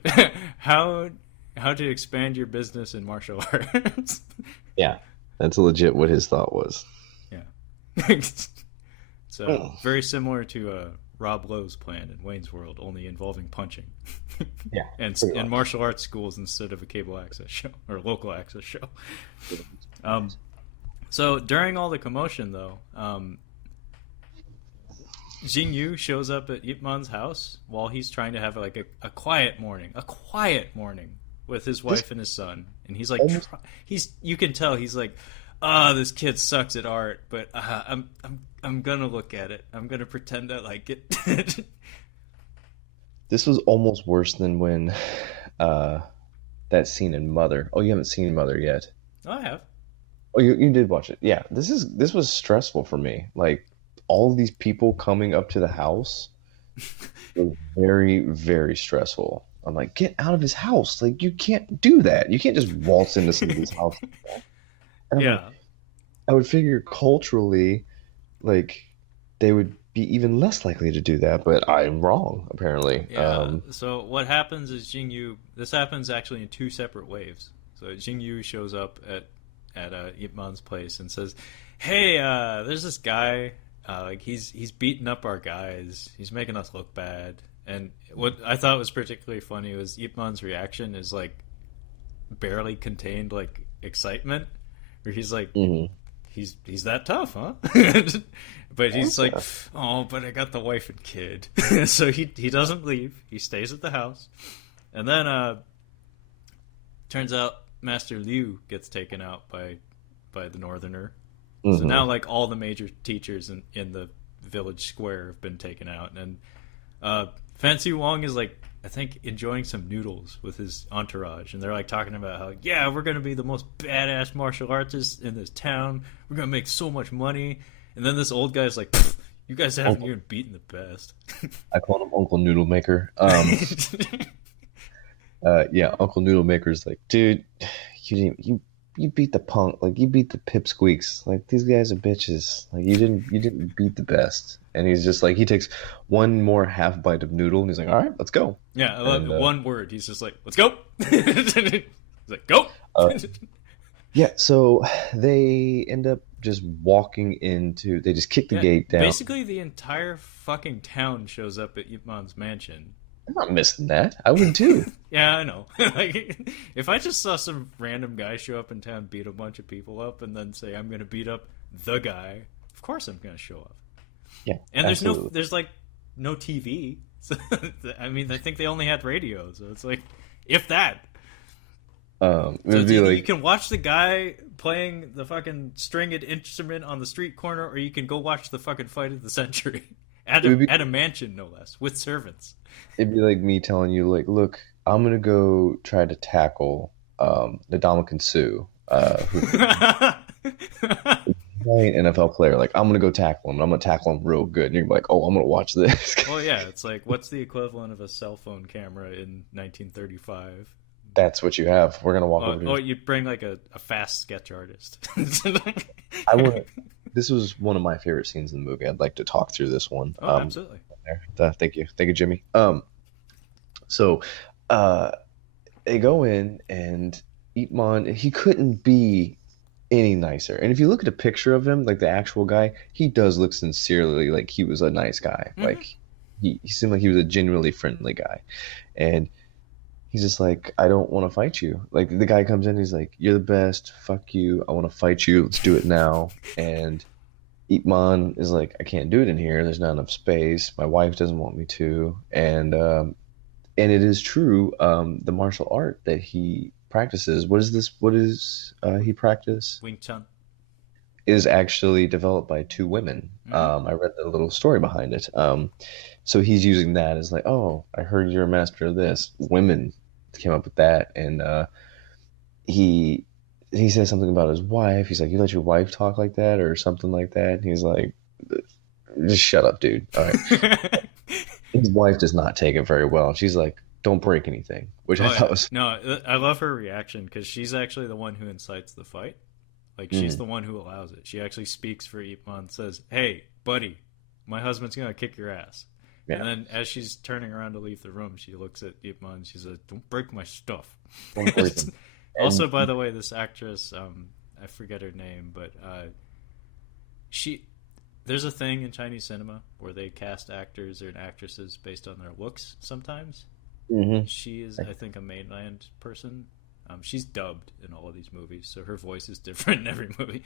how how to expand your business in martial arts. Yeah, that's legit what his thought was. Yeah. So Oh, very similar to Rob Lowe's plan in Wayne's World, only involving punching, yeah, pretty and much. martial arts schools instead of a cable access show or local access show. Um, so during all the commotion, though, Jing Yu shows up at Yip Man's house while he's trying to have like a quiet morning with his This wife and his son, and he's like, almost he's you can tell he's like, ah, this kid sucks at art, but I'm gonna look at it. I'm gonna pretend I like it. this was almost worse than when uh that scene in Mother. Oh, you haven't seen Mother yet. Oh, I have. Oh, you did watch it. Yeah, this was stressful for me. Like all of these people coming up to the house was very, very stressful. I'm like, get out of his house. Like you can't do that. You can't just waltz into somebody's house. And I'm like, Yeah, I would figure culturally, like they would be even less likely to do that, but I'm wrong, apparently. yeah. So what happens is Jing Yu. This happens actually in two separate waves. So Jing Yu shows up at Yip Man's place and says, "Hey, there's this guy. Like he's beating up our guys. He's making us look bad." And what I thought was particularly funny was Yip Man's reaction is like barely contained like excitement, where he's like, Mhm. he's that tough, huh? But he's like, Yeah. oh, but I got the wife and kid, so he doesn't leave. He stays at the house, and then turns out Master Liu gets taken out by the Northerner. So now Mhm. like all the major teachers in the village square have been taken out, and Fancy Wong is like I think enjoying some noodles with his entourage, and they're like talking about how yeah we're gonna be the most badass martial artists in this town. We're gonna make so much money, and then this old guy's like, you guys haven't Uncle, even beaten the best. I called him Uncle Noodle Maker. Yeah, Uncle Noodle Maker's like, dude, you beat the punk, like you beat the pipsqueaks, like these guys are bitches, like you didn't beat the best. And he's just like, he takes one more half bite of noodle, and he's like, all right, let's go. Yeah, I love And it. One word. He's just like, let's go. He's like, go. uh, yeah, so they end up just walking into, they just kick the Yeah, gate down. basically the entire fucking town shows up at Ip Man's mansion. I'm not missing that. I would too. Yeah, I know. Like, if I just saw some random guy show up in town, beat a bunch of people up, and then say I'm gonna beat up the guy, of course I'm gonna show up. Yeah, And absolutely. there's like no TV. So, I mean, I think they only had radio, so it's like, if that. It So would it's be either you like, can watch the guy playing the fucking stringed instrument on the street corner, or you can go watch the fucking fight of the century it would be, at a mansion, no less, with servants. it'd be like me telling you, like, look, I'm gonna go try to tackle the Dominican Sue, who's a giant NFL player. Like, I'm gonna go tackle him. And I'm gonna tackle him real good. And you're like, oh, I'm gonna watch this. Well, yeah, it's like what's the equivalent of a cell phone camera in 1935? That's what you have. We're gonna walk Oh, over oh to. you bring like a fast sketch artist. I want. This was one of my favorite scenes in the movie. I'd like to talk through this one. Oh, absolutely. Thank you, Jimmy. So, uh, they go in and Eatmon. He couldn't be any nicer. And if you look at a picture of him, like the actual guy, he does look sincerely like he was a nice guy. Hmm. Like he seemed like he was a genuinely friendly guy. And he's just like, I don't want to fight you. Like the guy comes in, he's like, you're the best. Fuck you. I want to fight you. Let's do it now. And Ipman is like, I can't do it in here. There's not enough space. My wife doesn't want me to. And it is true. The martial art that he practices. What is this? What is he practice? Wing Chun. Is actually developed by two women. Mm-hmm. I read the little story behind it. So he's using that as like, oh, I heard you're a master of this. Women came up with that, and he he says something about his wife. He's like, you let your wife talk like that, or something like that. And he's like, just shut up, dude. All right. His wife does not take it very well. She's like, don't break anything, which I Oh thought yeah, was. no, I love her reaction because she's actually the one who incites the fight. Like she's Mm, the one who allows it. She actually speaks for Ip Man, says, "Hey, buddy, my husband's gonna kick your ass." And yeah, then as she's turning around to leave the room, she looks at Ip Man. She says, "Don't break my stuff." don't break them. Also, And by the way, this actress, I forget her name, but she there's a thing in Chinese cinema where they cast actors or actresses based on their looks sometimes. mhm. She is, I think, a mainland person. She's dubbed in all of these movies, so her voice is different in every movie.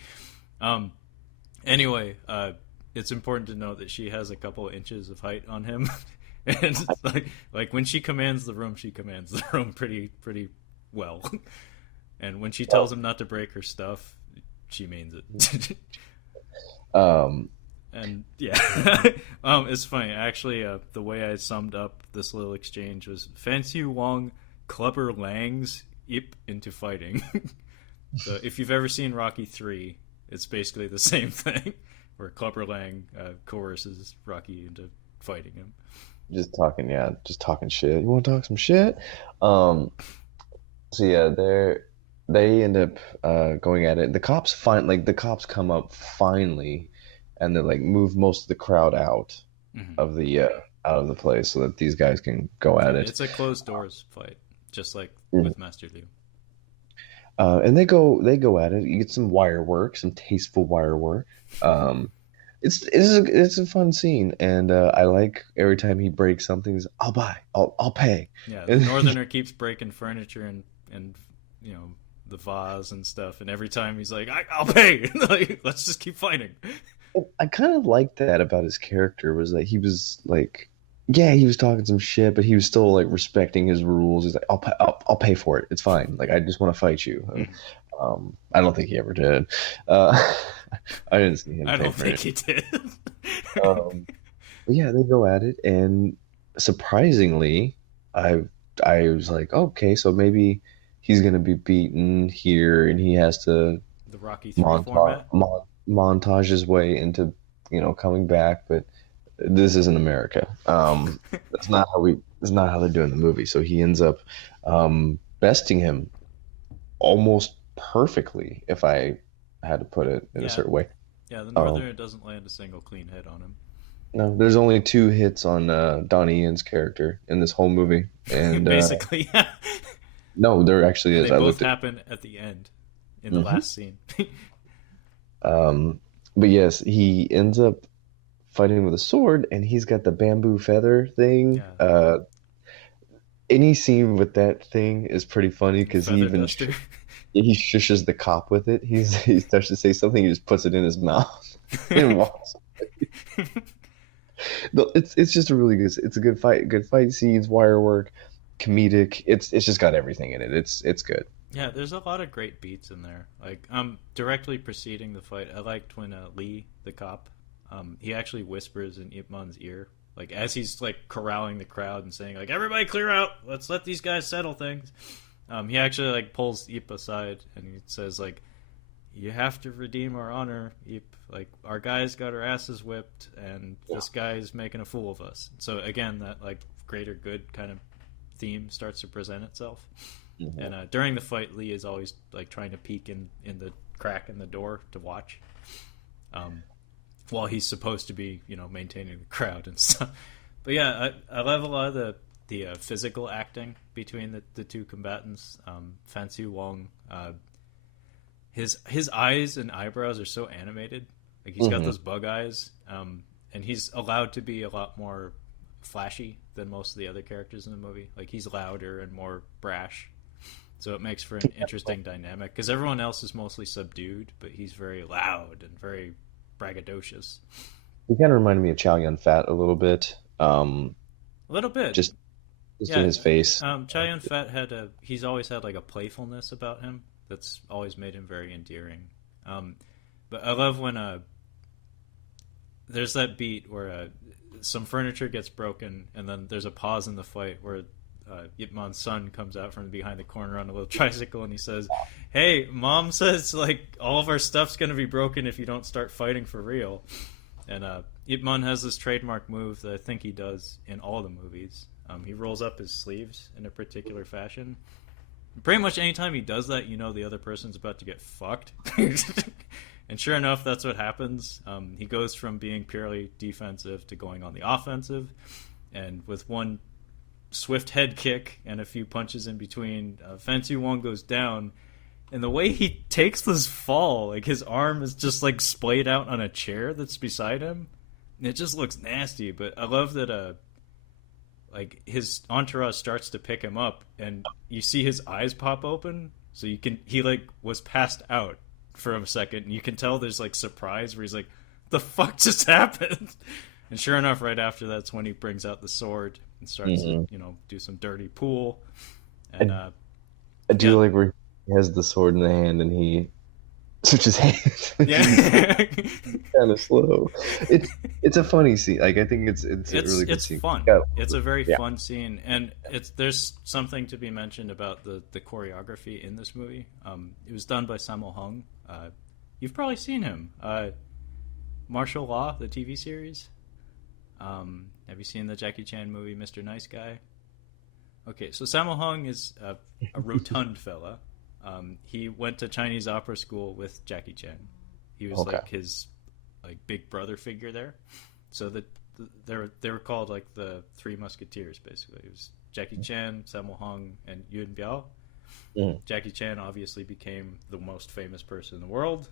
Um, anyway, it's important to note that she has a couple of inches of height on him, and like when she commands the room pretty well. And when she tells Well, him not to break her stuff, she means it. um, And yeah, it's funny actually. The way I summed up this little exchange was Fancy Wong clubber Lang's Yip into fighting. So if you've ever seen Rocky 3, it's basically the same thing, where Clubber Lang coerces Rocky into fighting him. just talking, yeah, just talking shit. You want to talk some shit? Um, so yeah, they end up going at it. The cops come up finally, and they like move most of the crowd Hmm. out of the place so that these guys can go Yeah, at it. it's a closed doors fight, just like Mhm. with Master Liu. And they go at it. You get some wire work, some tasteful wire work. Um, it's a fun scene, and I like every time he breaks something. I'll buy, I'll pay. Yeah, the And Northerner keeps breaking furniture and you know the vase and stuff, and every time he's like, "I'll pay." Like, let's just keep fighting. I kind of liked that about his character was that he was like, yeah, he was talking some shit, but he was still like respecting his rules. He's like, I'll pay for it. It's fine. Like, I just want to fight you. Mhm. I don't think he ever did. Uh, I didn't see him I pay don't for think it. he did. Um, but yeah, they go at it, and surprisingly, I I was like, okay, so maybe he's gonna be beaten here, and he has to The Rocky 3 format. montage his way into coming back, but this isn't America. That's not how they're doing the movie. So he ends up besting him almost perfectly, if I had to put it in a Yeah, certain way. yeah. The Um, Northerner doesn't land a single clean hit on him. no, there's only two hits on Donnie Yen's character in this whole movie, and Basically, yeah. no, there actually And is. they I both looked at. happen at the end in the Mhm. last scene. Um, but yes, he ends up fighting with a sword, and he's got the bamboo feather thing. Yeah, Any scene with that thing is pretty funny because feather duster. he shushes the cop with it. He starts to say something, he just puts it in his mouth and walks. No, it's just a really good. It's a good fight scenes, wire work, comedic. It's just got everything in it. It's good. Yeah, there's a lot of great beats in there. Like, directly preceding the fight, I liked when Lee, the cop, he actually whispers in Ip Man's ear, like as he's like corralling the crowd and saying like, "Everybody clear out. Let's let these guys settle things." He actually like pulls Ip aside and he says like, "You have to redeem our honor, Ip. Like our guys got our asses whipped, and Yeah. this guy's making a fool of us." So again, that like greater good kind of theme starts to present itself. Mhm. And during the fight, Lee is always like trying to peek in the crack in the door to watch, um, while he's supposed to be maintaining the crowd and stuff. But yeah, I love a lot of the physical acting between the two combatants. Fancy Wong, his eyes and eyebrows are so animated. Like he's got Mhm. those bug eyes, and he's allowed to be a lot more flashy than most of the other characters in the movie. Like he's louder and more brash, so it makes for an interesting dynamic because everyone else is mostly subdued, but he's very loud and very braggadocious. He kind of reminded me of Chow Yun Fat a little bit. A little bit. Just just to Yeah, his face. Chow Yun-fat he's always had like a playfulness about him that's always made him very endearing. Um, but I love when there's that beat where some furniture gets broken, and then there's a pause in the fight where Yip Man's son comes out from behind the corner on a little tricycle, and he says, "Hey, Mom says like all of our stuff's gonna be broken if you don't start fighting for real." And Yip Man has this trademark move that I think he does in all the movies. He rolls up his sleeves in a particular fashion. Pretty much anytime he does that, you know the other person's about to get fucked. And sure enough, that's what happens. He goes from being purely defensive to going on the offensive. And with one swift head kick and a few punches in between, Fan Wong goes down. And the way he takes this fall, like his arm is just like splayed out on a chair that's beside him. And it just looks nasty. But I love that like his entourage starts to pick him up, and you see his eyes pop open. So he like was passed out for a second, and you can tell there's like surprise where he's like, the fuck just happened? And sure enough, right after that's when he brings out the sword and starts to do some dirty pool. And I do like where he has the sword in the hand and he switches hands. Yeah. Kind of slow. It's a funny scene. Like I think it's a really good scene. It's fun. It's a very fun scene, and there's something to be mentioned about the choreography in this movie. It was done by Sammo Hung. You've probably seen him. Martial Law, the TV series. Have you seen the Jackie Chan movie Mr. Nice Guy? Okay, so Sammo Hung is a rotund fella. He went to Chinese opera school with Jackie Chan. He was like his like big brother figure there. So they were called like the Three Musketeers basically. It was Jackie Chan, Sammo Hung, and Yuen Biao. Jackie Chan obviously became the most famous person in the world.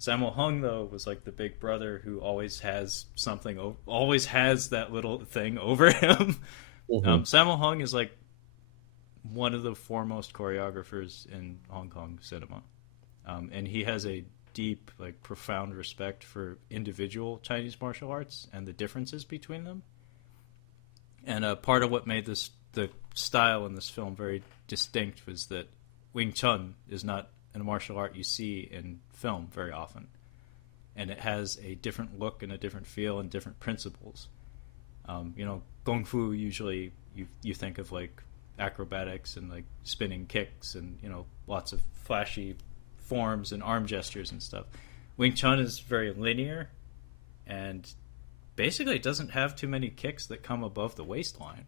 Sammo Hung though was like the big brother who always has always has that little thing over him. Sammo Hung is like one of the foremost choreographers in Hong Kong cinema, and he has a deep, like, profound respect for individual Chinese martial arts and the differences between them. And part of what made the style in this film very distinct was that Wing Chun is not a martial art you see in film very often, and it has a different look and a different feel and different principles. Kung Fu usually you think of like acrobatics and like spinning kicks and lots of flashy forms and arm gestures and stuff. Wing Chun is very linear, and basically it doesn't have too many kicks that come above the waistline.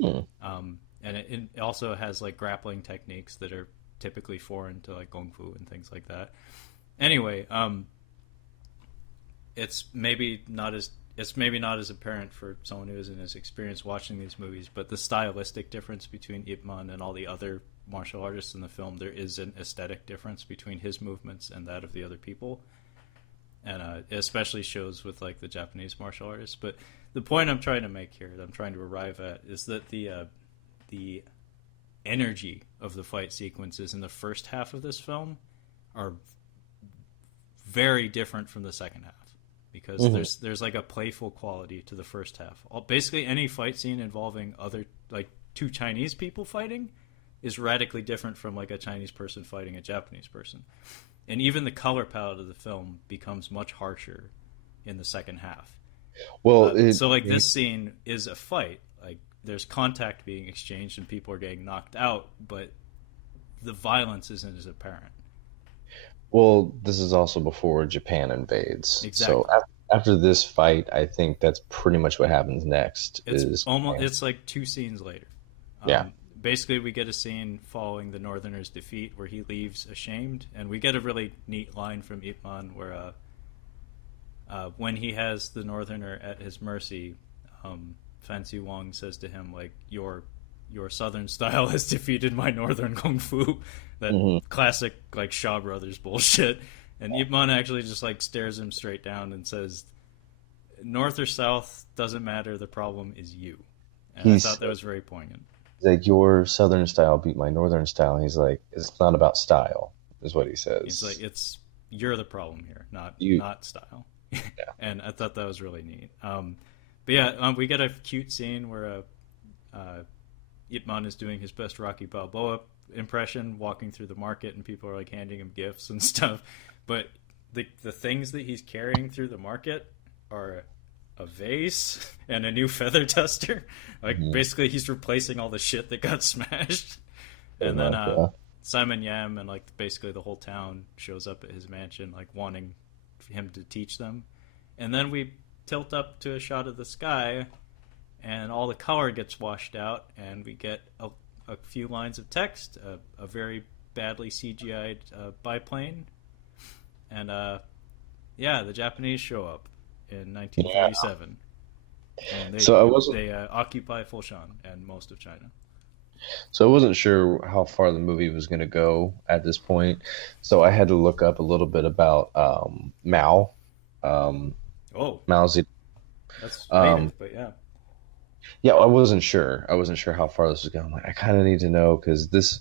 And it also has like grappling techniques that are typically foreign to like Kung Fu and things like that. Anyway, it's maybe not as apparent for someone who isn't as experienced watching these movies, but the stylistic difference between Ip Man and all the other martial artists in the film, there is an aesthetic difference between his movements and that of the other people. And it especially shows with like the Japanese martial artists. But the point I'm trying to make here, that I'm trying to arrive at, is that the energy of the fight sequences in the first half of this film are very different from the second half. Because there's like a playful quality to the first half. Basically, any fight scene involving other like two Chinese people fighting is radically different from like a Chinese person fighting a Japanese person, and even the color palette of the film becomes much harsher in the second half. Well, this scene is a fight. Like there's contact being exchanged and people are getting knocked out, but the violence isn't as apparent. Well, this is also before Japan invades. Exactly. So after this fight, I think that's pretty much what happens next. It's like two scenes later. Yeah. Basically, we get a scene following the Northerners' defeat where he leaves ashamed, and we get a really neat line from Ip Man where when he has the Northerner at his mercy, Fan Wong says to him, like, your Southern style has defeated my Northern Kung Fu. That classic, like, Shaw Brothers bullshit. And Ip Man actually just, like, stares him straight down and says, North or South, doesn't matter, the problem is you. And I thought that was very poignant. He's like, your Southern style beat my Northern style. He's like, it's not about style, is what he says. He's like, you're the problem here, not style. Yeah. And I thought that was really neat. But yeah, we get a cute scene where Ip Man is doing his best Rocky Balboa impression, walking through the market, and people are like handing him gifts and stuff. But the things that he's carrying through the market are a vase and a new feather duster. Like Mhm. basically, he's replacing all the shit that got smashed. Pretty And then much, yeah. Simon Yam and like basically the whole town shows up at his mansion, like wanting him to teach them. And then we tilt up to a shot of the sky, and all the color gets washed out, and we get a few lines of text, a very badly CGI'd biplane, and yeah, the Japanese show up in Yeah. 1947, and they So I wasn't they occupy Foshan and most of China. so I wasn't sure how far the movie was going to go at this point. So I had to look up a little bit about Mao, um, Oh, Mao Zedong. that's native, Um, but yeah. yeah, I wasn't sure. I wasn't sure how far this was going. I'm like, I kind of need to know because this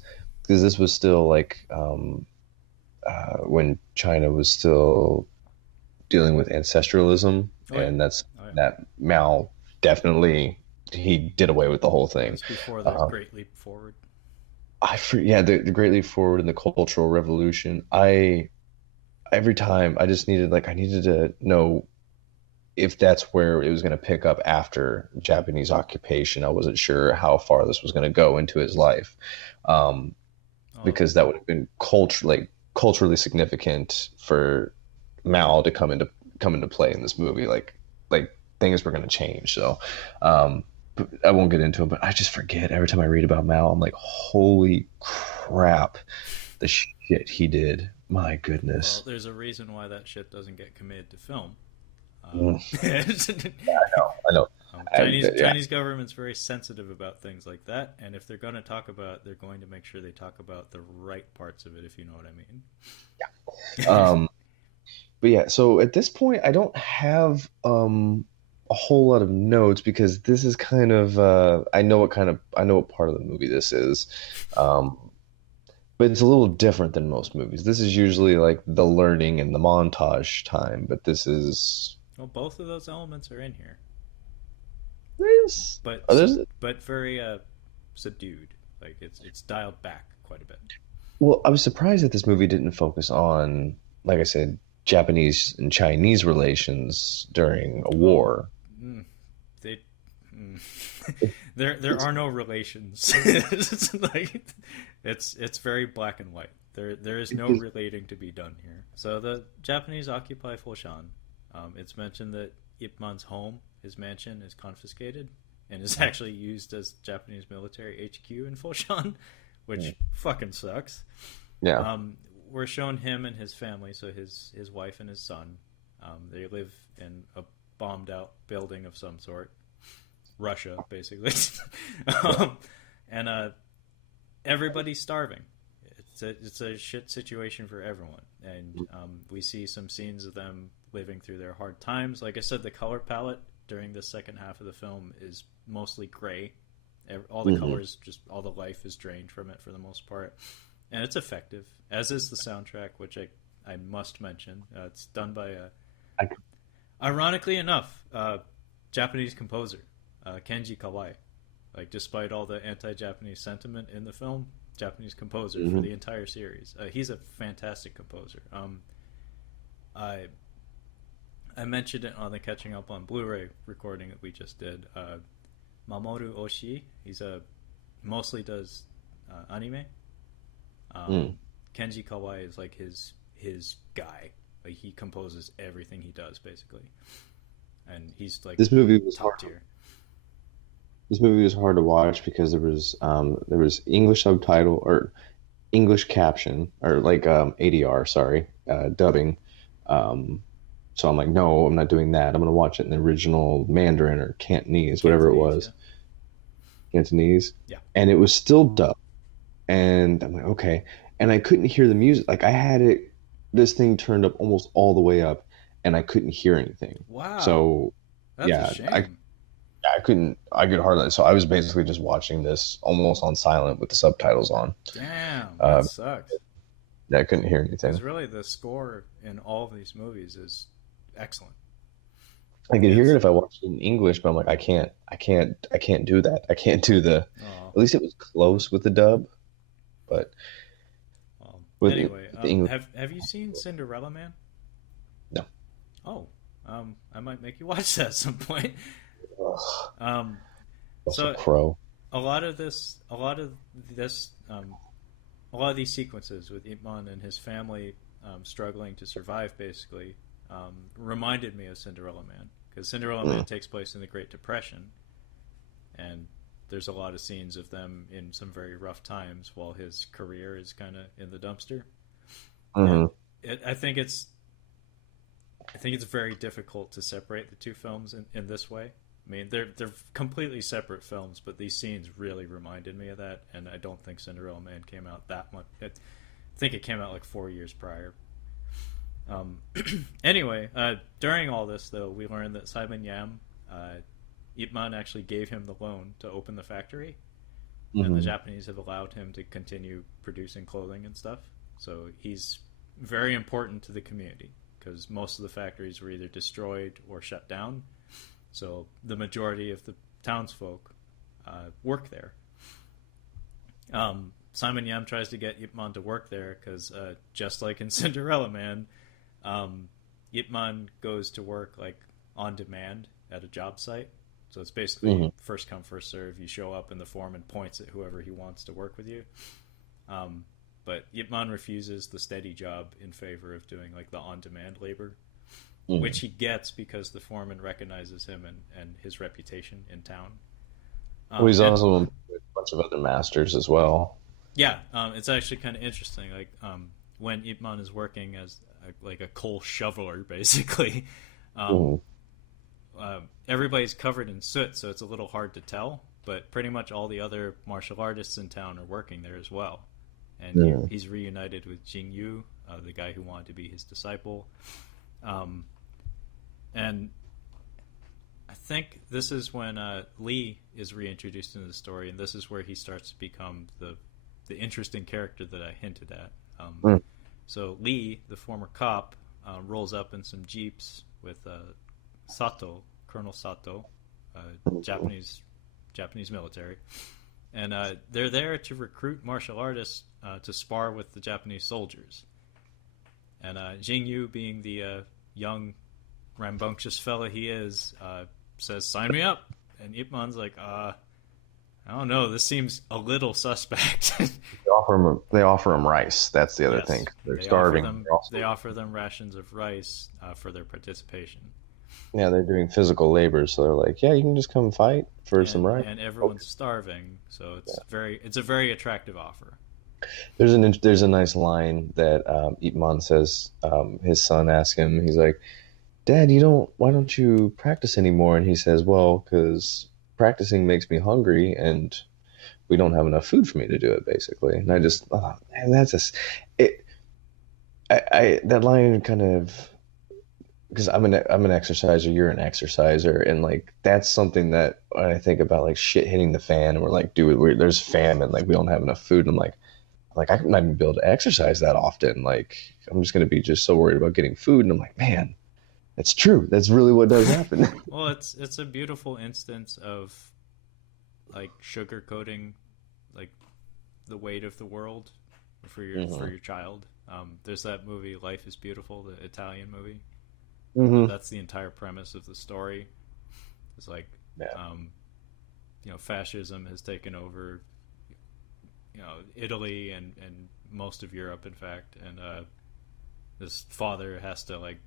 was still like when China was still dealing with ancestralism, Oh yeah. and that's Oh yeah. that Mao definitely he did away with the whole thing. That's before the Um, Great Leap Forward. yeah, the Great Leap Forward and the Cultural Revolution. I every time I just needed I needed to know if that's where it was going to pick up after Japanese occupation. I wasn't sure how far this was going to go into his life, um, Oh, because that would have been culturally significant for Mao to come into play in this movie. Like things were going to change. So but I won't get into it, but I just forget every time I read about Mao. I'm like, holy crap, the shit he did. My well, goodness. there's a reason why that shit doesn't get committed to film. Mm, I know. Yeah. Chinese government's very sensitive about things like that, and if they're going to talk about it, they're going to make sure they talk about the right parts of it, if you know what I mean. Um, but yeah, so at this point, I don't have a whole lot of notes because this is kind of I know what part of the movie this is, um, but it's a little different than most movies. This is usually like the learning and the montage time, but this is Well, both of those elements are in here, there's but oh, there's but very subdued. Like it's dialed back quite a bit. well, I was surprised that this movie didn't focus on, like I said, Japanese and Chinese relations during a Oh, war. mm, they mm. It- there It's are no relations. It's like it's very black and white. There is no because relating to be done here. So the Japanese occupy Foshan. It's mentioned that Ip Man's home, his mansion, is confiscated and is actually used as Japanese military HQ in Foshan, which fucking sucks. yeah. Um, we're shown him and his family, so his wife and his son. They live in a bombed out building of some sort, Russia basically, Yeah. um, and everybody's starving. It's a shit situation for everyone, and we see some scenes of them living through their hard times. Like I said, the color palette during the second half of the film is mostly gray. All the Hmm. colors, just all the life is drained from it for the most part, and it's effective. As is the soundtrack, which I must mention. It's done by I, ironically enough, Japanese composer Kenji Kawai. Like, despite all the anti-Japanese sentiment in the film, Japanese composer for mhm. the entire series. He's a fantastic composer. I I mentioned it on the Catching Up on Blu-ray recording that we just did. Mamoru Oshii, he's a mostly does anime. Mm. Kenji Kawai is like his guy. Like he composes everything he does basically, and he's like This movie was hard. top tier. This movie was hard to watch because there was English subtitle or English caption or like ADR, sorry, dubbing. Um, so I'm like, no, I'm not doing that. I'm gonna watch it in the original Mandarin or Cantonese, whatever it Cantonese, yeah, was, Cantonese, yeah. and it was still dubbed. And I'm like, okay, and I couldn't hear the music. Like I had this thing turned up almost all the way up, and I couldn't hear anything. Wow, So that's a yeah, shame. I could hardly. So I was basically just watching this almost on silent with the subtitles on. Damn, that Uh, sucks. yeah, I couldn't hear Because anything. really, the score in all of these movies is excellent. I could hear it Yes. if I watched it in English, but I'm like, I can't do that. I can't do the. Oh, At least it was close with the dub, but with anyway, the English, have you seen Cinderella Man? no. Oh, I might make you watch that at some point. Ugh, Um, also so Crow. this, a lot of these sequences with Ip Man and his family struggling to survive, basically, reminded me of Cinderella Man because Cinderella Man Mm, takes place in the Great Depression, and there's a lot of scenes of them in some very rough times while his career is kind of in the dumpster. And hmm I think it's very difficult to separate the two films in this way. I mean, they're completely separate films, but these scenes really reminded me of that, and I don't think Cinderella Man came out that much. I think it came out like 4 years prior. Um, anyway, during all this, though, we learned that Simon Yam, Ip Man actually gave him the loan to open the factory, and the hmm Japanese have allowed him to continue producing clothing and stuff. So he's very important to the community because most of the factories were either destroyed or shut down. So the majority of the townsfolk work there. Simon Yam tries to get Ip Man to work there because, just like in Cinderella Man, Ip Man goes to work like on demand at a job site. So it's basically hmm first come first serve. You show up and the foreman points at whoever he wants to work with you. Um, but Ip Man refuses the steady job in favor of doing like the on demand labor, which hmm he gets because the foreman recognizes him and his reputation in town. Well, he's And also employed a bunch of other masters as well. yeah, it's actually kind of interesting. Like when Ip Man is working as like a coal shoveler, basically, um, hmm everybody's covered in soot, so it's a little hard to tell. But pretty much all the other martial artists in town are working there as well. And hmm he's reunited with Jing Yu, the guy who wanted to be his disciple. Um, and I think this is when Lee is reintroduced into the story, and this is where he starts to become the interesting character that I hinted at. So Lee, the former cop, rolls up in some jeeps with Sato, Colonel Sato, Japanese military, and they're there to recruit martial artists to spar with the Japanese soldiers. And Jing Yu, being the young, rambunctious fella he is, says, "Sign me up." And Ip Man's like, I don't know. This seems a little suspect." They offer him rice. That's the other thing. Yes, They're starving. they offer them rations of rice for their participation, Yeah, they're doing physical labor, so they're like, yeah, you can just come fight for some rice. and Okay. everyone's starving. So Yeah. it's a very attractive offer. There's a nice line that Ip Man says. His son asks him. He's like, "Dad, why don't you practice anymore?" And he says, "Well, because practicing makes me hungry, and we don't have enough food for me to do it, basically." And I just, oh, man, that's just it. That line kind of because I'm an exerciser, you're an exerciser, and like that's something that when I think about like shit hitting the fan, and we're like, dude, there's famine, like we don't have enough food. And I'm like I might even be able to exercise that often. Like I'm just gonna be just so worried about getting food, and I'm like, man, that's true. That's really what does happen. Well, it's a beautiful instance of like sugarcoating like the weight of the world for hmm your child. There's that movie Life is Beautiful, the Italian movie. hmm That's the entire premise of the story. It's like Yeah. um, fascism has taken over Italy and most of Europe, in fact, and this father has to like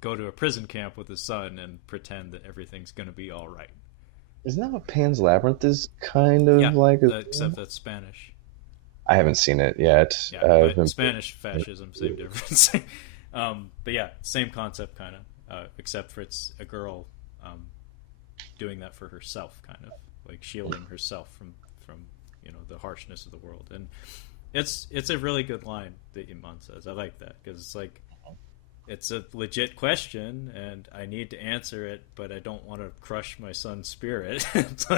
go to a prison camp with his son and pretend that everything's going to be all right. Isn't that what Pan's Labyrinth is kind Yeah, of like as except well? that's Spanish. I haven't seen it yet. Yeah, I've but been Spanish fascism, same difference. But yeah, same concept, kind of, except for it's a girl um, doing that for herself, kind of like shielding herself from the harshness of the world. And it's a really good line that Iman says. I like that because it's like it's a legit question and I need to answer it, but I don't want to crush my son's spirit. It's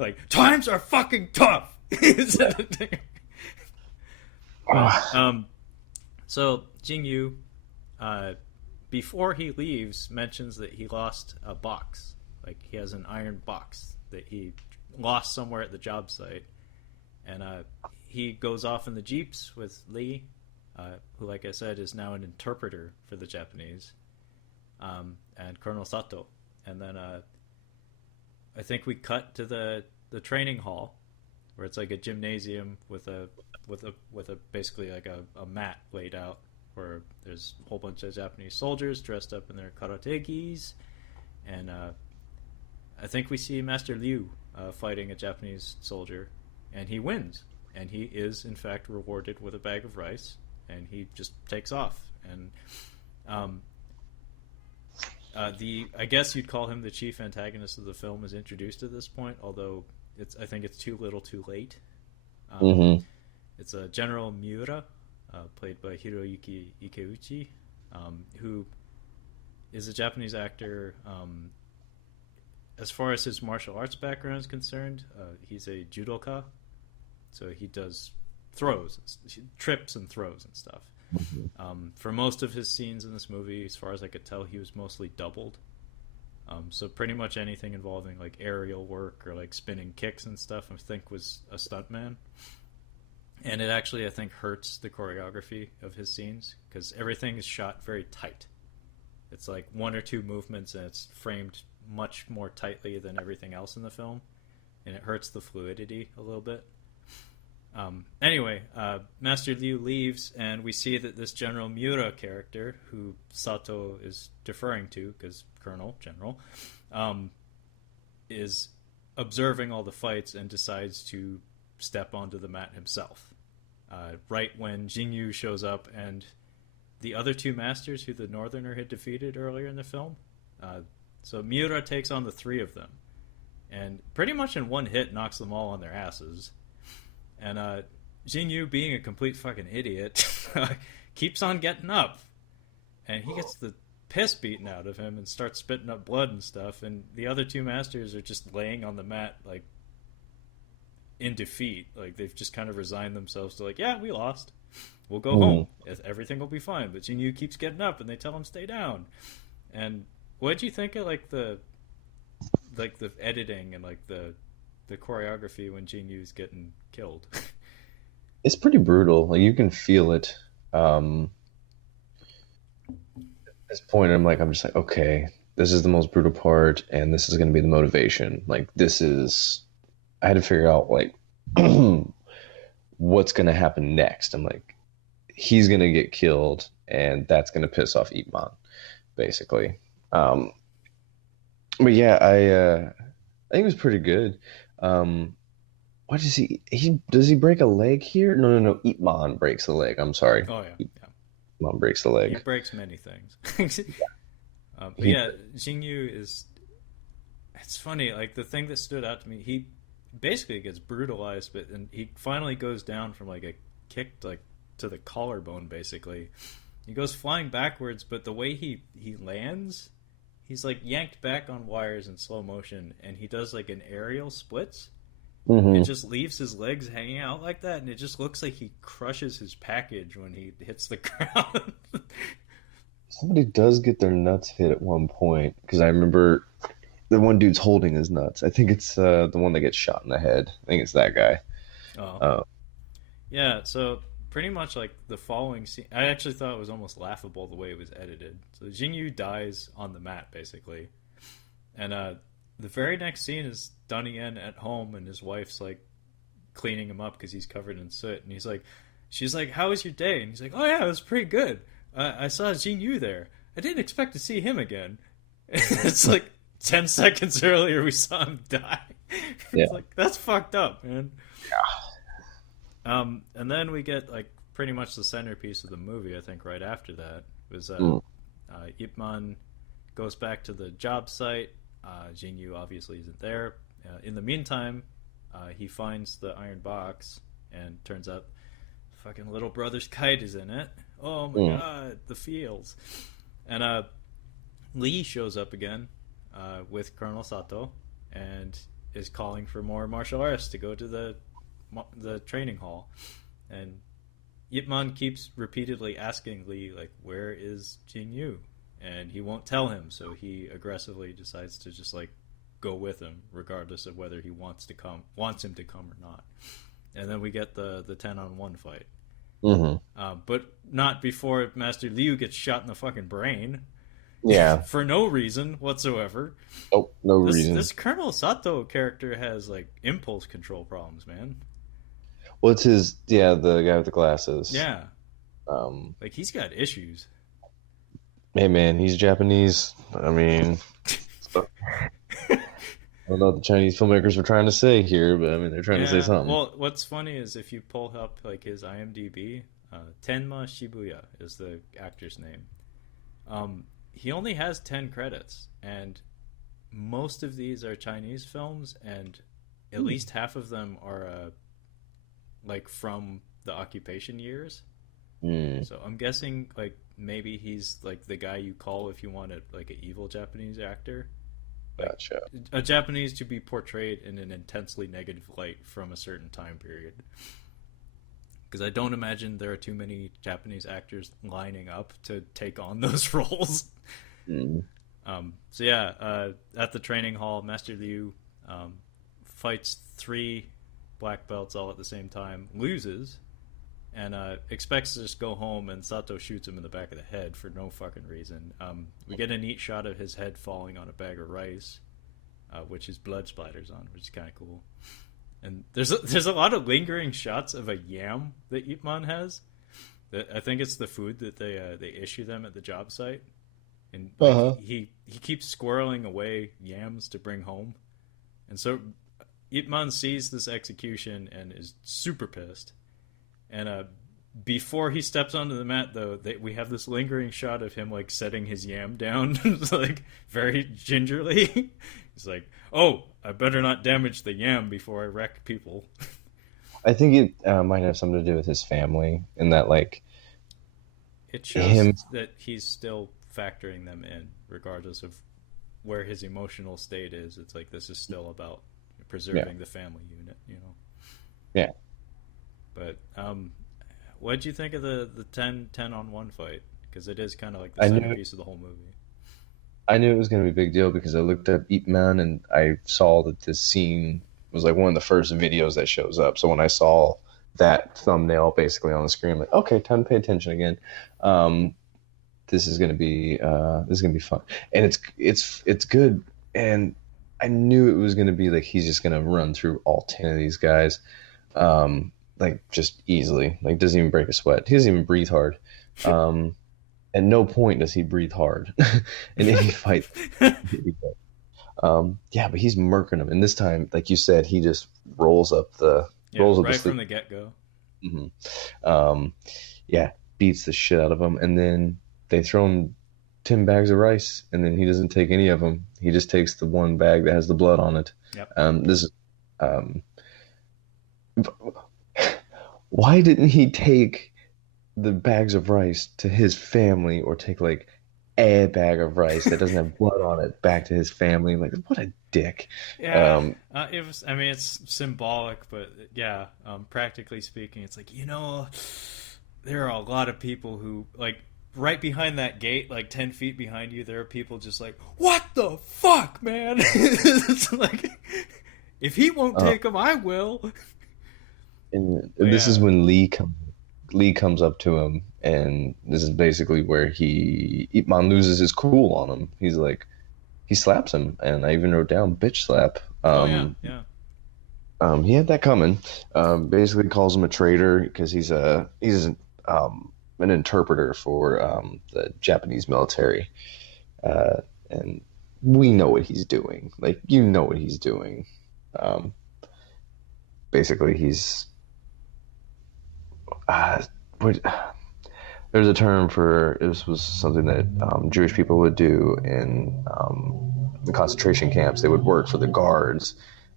like times are fucking tough. But Ah, so Jing Yu, uh, before he leaves, mentions that he lost a box. Like, he has an iron box that he lost somewhere at the job site. And he goes off in the jeeps with Lee, who, like I said, is now an interpreter for the Japanese, and Colonel Sato. And then I think we cut to the training hall, where it's like a gymnasium with a basically like a mat laid out, where there's a whole bunch of Japanese soldiers dressed up in their karate gis, and I think we see Master Liu fighting a Japanese soldier, and he wins, and he is in fact rewarded with a bag of rice, and he just takes off. And I guess you'd call him the chief antagonist of the film, is introduced at this point, although I think it's too little too late. It's a General Miura, played by Hiroyuki Ikeuchi, who is a Japanese actor. As far as his martial arts background is concerned, he's a judoka, so he does throws, trips and throws and stuff. For most of his scenes in this movie, as far as I could tell, he was mostly doubled. So pretty much anything involving like aerial work or like spinning kicks and stuff, I think, was a stuntman. And it actually, I think, hurts the choreography of his scenes, because everything is shot very tight. It's like one or two movements, and it's framed much more tightly than everything else in the film, and it hurts the fluidity a little bit. Anyway, Master Liu leaves, and we see that this General Miura character, who Sato is deferring to, because General, is observing all the fights and decides to step onto the mat himself. Right when Jinyu shows up, and the other two masters who the Northerner had defeated earlier in the film. So Miura takes on the three of them, and pretty much in one hit knocks them all on their asses. And Jinyu, being a complete fucking idiot, keeps on getting up, and he gets the piss beaten out of him and starts spitting up blood and stuff. And the other two masters are just laying on the mat, like, in defeat. Like, they've just kind of resigned themselves to, like, yeah, we lost, we'll go home, everything will be fine. But Jinyu keeps getting up, and they tell him stay down. And what'd you think of like the editing and like the choreography when Jinyu's getting killed? It's pretty brutal. Like, you can feel it. At this point, I'm just like, okay, this is the most brutal part, and this is going to be the motivation. Like, I had to figure out, like, what's going to happen next. I'm like, he's going to get killed, and that's going to piss off Ip Man, basically. But yeah, I think it was pretty good. What does does he break a leg here? No. Ip Man breaks the leg. I'm sorry. Oh, yeah. Ip Man breaks the leg. He breaks many things. But yeah, Jinyu is... It's funny, like, the thing that stood out to me, he basically gets brutalized, but and he finally goes down from like a kick like to the collarbone, basically. He goes flying backwards, but the way he lands, he's like yanked back on wires in slow motion, and he does like an aerial splits. It just leaves his legs hanging out like that, and it just looks like he crushes his package when he hits the ground. Somebody does get their nuts hit at one point, because I remember the one dude's holding his nuts. I think it's the one that gets shot in the head. I think it's that guy. Yeah, so pretty much like the following scene, I actually thought it was almost laughable the way it was edited. So Jinyu dies on the mat, basically. And the very next scene is Donnie Yen at home, and his wife's like cleaning him up because he's covered in soot. And she's like, how was your day? And he's like, oh yeah, it was pretty good. I saw Jinyu there. I didn't expect to see him again. It's like 10 seconds earlier we saw him die. Yeah. It's like, that's fucked up, man. Yeah. And then we get like pretty much the centerpiece of the movie, I think, right after that was Ip Man goes back to the job site. Jinyu obviously isn't there. In the meantime, he finds the iron box, and turns out fucking little brother's kite is in it. Oh my god, the feels. And Lee shows up again with Colonel Sato, and is calling for more martial artists to go to the training hall. And Ip Man keeps repeatedly asking Lee, like, where is Jinyu? and he won't tell him, so he aggressively decides to just like go with him, regardless of whether he wants him to come or not. And then we get the 10-on-1 fight, Hmm. but not before Master Liu gets shot in the fucking brain Yeah. for no reason whatsoever. Oh, no This reason. this Colonel Sato character has like impulse control problems, man. What's his? Yeah, the guy with the glasses. Yeah, Um, like he's got issues. hey man, he's Japanese. I mean, I don't know what the Chinese filmmakers were trying to say here, but I mean, they're trying to say Yeah. something. Well, what's funny is if you pull up like his IMDb, Tenma Shibuya is the actor's name. He only has 10 credits, and most of these are Chinese films, and at least half of them are like from the occupation years. Mm, So I'm guessing like maybe he's like the guy you call if you want like an evil Japanese actor, like gotcha. a Japanese to be portrayed in an intensely negative light from a certain time period. Because I don't imagine there are too many Japanese actors lining up to take on those roles. Mm. So yeah, at the training hall, Master Liu fights three black belts all at the same time, loses, and expects to just go home, and Sato shoots him in the back of the head for no fucking reason. We get a neat shot of his head falling on a bag of rice, which his blood splatters on, which is kind of cool. And there's a lot of lingering shots of a yam that Ip Man has. I think it's the food that they issue them at the job site, and like Uh-huh. he keeps squirreling away yams to bring home, and so Ip Man sees this execution and is super pissed. And before he steps onto the mat, though, we have this lingering shot of him like setting his yam down, like very gingerly. He's like, "Oh, I better not damage the yam before I wreck people." I think it might have something to do with his family, and that like It shows him. that he's still factoring them in, regardless of where his emotional state is. It's like this is still about Yeah, preserving the family unit, you know. yeah. But what did you think of the 10-on-1 fight? Because it is kind of like the I knew centerpiece of the whole movie. I knew it was going to be a big deal because I looked up Eat Man and I saw that this scene was like one of the first videos that shows up. So when I saw that thumbnail basically on the screen, I'm like, okay, time to pay attention again. Um, this is gonna be fun, and it's good. And I knew it was gonna be like he's just gonna run through all 10 of these guys, like just easily. Like doesn't even break a sweat. He doesn't even breathe hard. Um, at no point does he breathe hard in any fight. Yeah, but he's murking him, and this time, like you said, he just Yeah, rolls up the right sleeve. from the get go. Hmm. Um, yeah, beats the shit out of him, and then they throw him 10 bags of rice, and then he doesn't take any of them. He just takes the one bag that has the blood on it. Yep. This um, why didn't he take the bags of rice to his family or take like a bag of rice that doesn't have blood on it back to his family? Like, what a dick. Yeah, Um, it was. I mean, it's symbolic, but yeah, practically speaking, it's like there are a lot of people who like right behind that gate, like 10 feet behind you. There are people just like, what the fuck, man? It's like if he won't uh, take them, I will. and But this is yeah, when Lee comes up to him, and this is basically where Ip Man loses his cool on him. He's like, he slaps him, and I even wrote down bitch slap. oh yeah, yeah, He had that coming. Basically calls him a traitor because an interpreter for the Japanese military, and we know what he's doing. Like you know what he's doing. Um, basically, he's uh, what, there's a term for this was something that Jewish people would do in the concentration camps. They would work for the guards,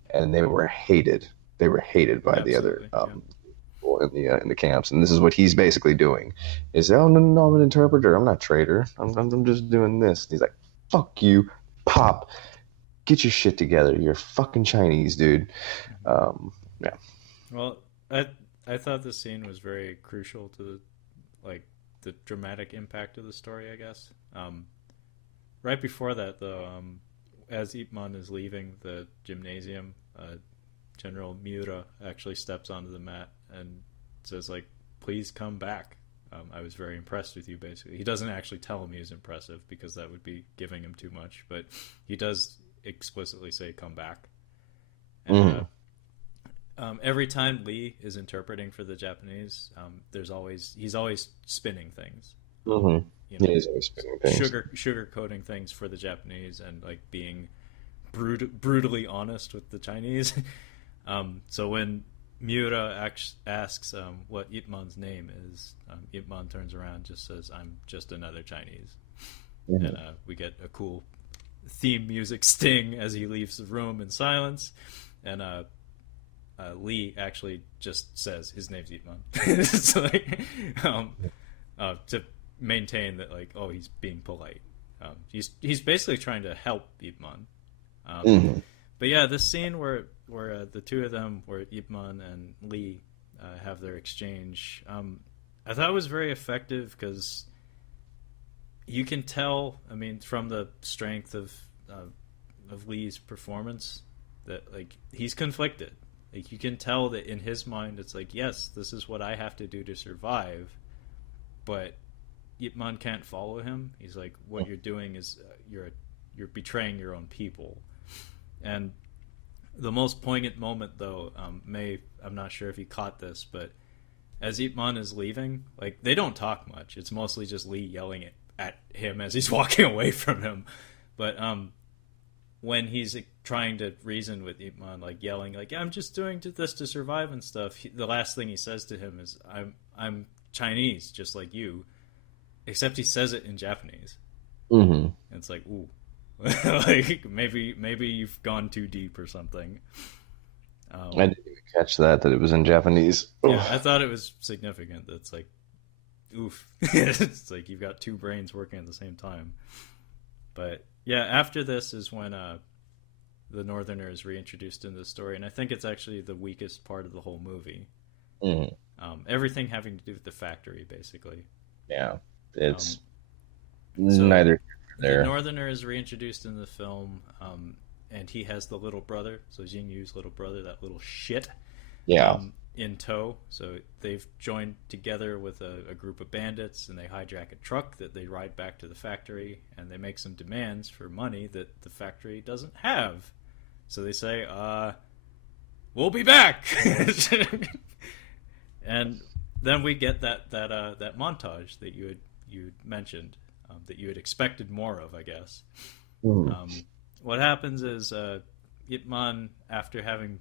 and they were hated. They were hated by the other absolutely, yeah. people in the camps, and this is what he's basically doing. Is oh no, no, no, I'm an interpreter. I'm not a traitor. I'm just doing this. And he's like, fuck you, pop. Get your shit together. You're fucking Chinese, dude. Mhm. Yeah. Well, I thought this scene was very crucial to like the dramatic impact of the story. I guess. right before that, though, as Ip Man is leaving the gymnasium, General Miura actually steps onto the mat and says, like, please come back. I was very impressed with you, basically. He doesn't actually tell him he's impressive because that would be giving him too much, but he does explicitly say, come back. And every time Lee is interpreting for the Japanese, he's always spinning things. You know, Yeah, he's always spinning things. sugar coating things for the Japanese and like being brutally honest with the Chinese. So when Miura asks what Ip Man's name is, Ip Man turns around and just says, "I'm just another Chinese," and we get a cool theme music sting as he leaves the room in silence, and Lee actually just says his name's Ip Man. It's like, to maintain that, like, oh, he's being polite. He's basically trying to help Ip Man. But yeah, this scene where the two of them, where Ip Man and Lee have their exchange, I thought it was very effective because you can tell, I mean, from the strength of Lee's performance that, like, he's conflicted. Like, you can tell that in his mind it's like, yes, this is what I have to do to survive, but Ip Man can't follow him. He's like, what you're doing is you're betraying your own people. And the most poignant moment, though, I'm not sure if he caught this, but as Ip Man is leaving, like, they don't talk much. It's mostly just Lee yelling at him as he's walking away from him. But when he's trying to reason with Ip Man, like, yelling, like, I'm just doing this to survive and stuff, the last thing he says to him is, I'm Chinese, just like you. Except he says it in Japanese. And it's like, ooh. Like, maybe you've gone too deep or something. I didn't even catch that it was in Japanese. Yeah, I thought it was significant. That's like, oof. It's like you've got two brains working at the same time. But yeah, after this is when the Northerner is reintroduced in the story, and I think it's actually the weakest part of the whole movie. Everything having to do with the factory, basically. Yeah, it's neither there. The Northerner is reintroduced in the film, and he has the little brother, so Jing Yu's little brother, that little shit, in tow. So they've joined together with a group of bandits, and they hijack a truck that they ride back to the factory, and they make some demands for money that the factory doesn't have. So they say, we'll be back! And then we get that montage that you had mentioned, that you had expected more of, I guess. What happens is Ip Man, after having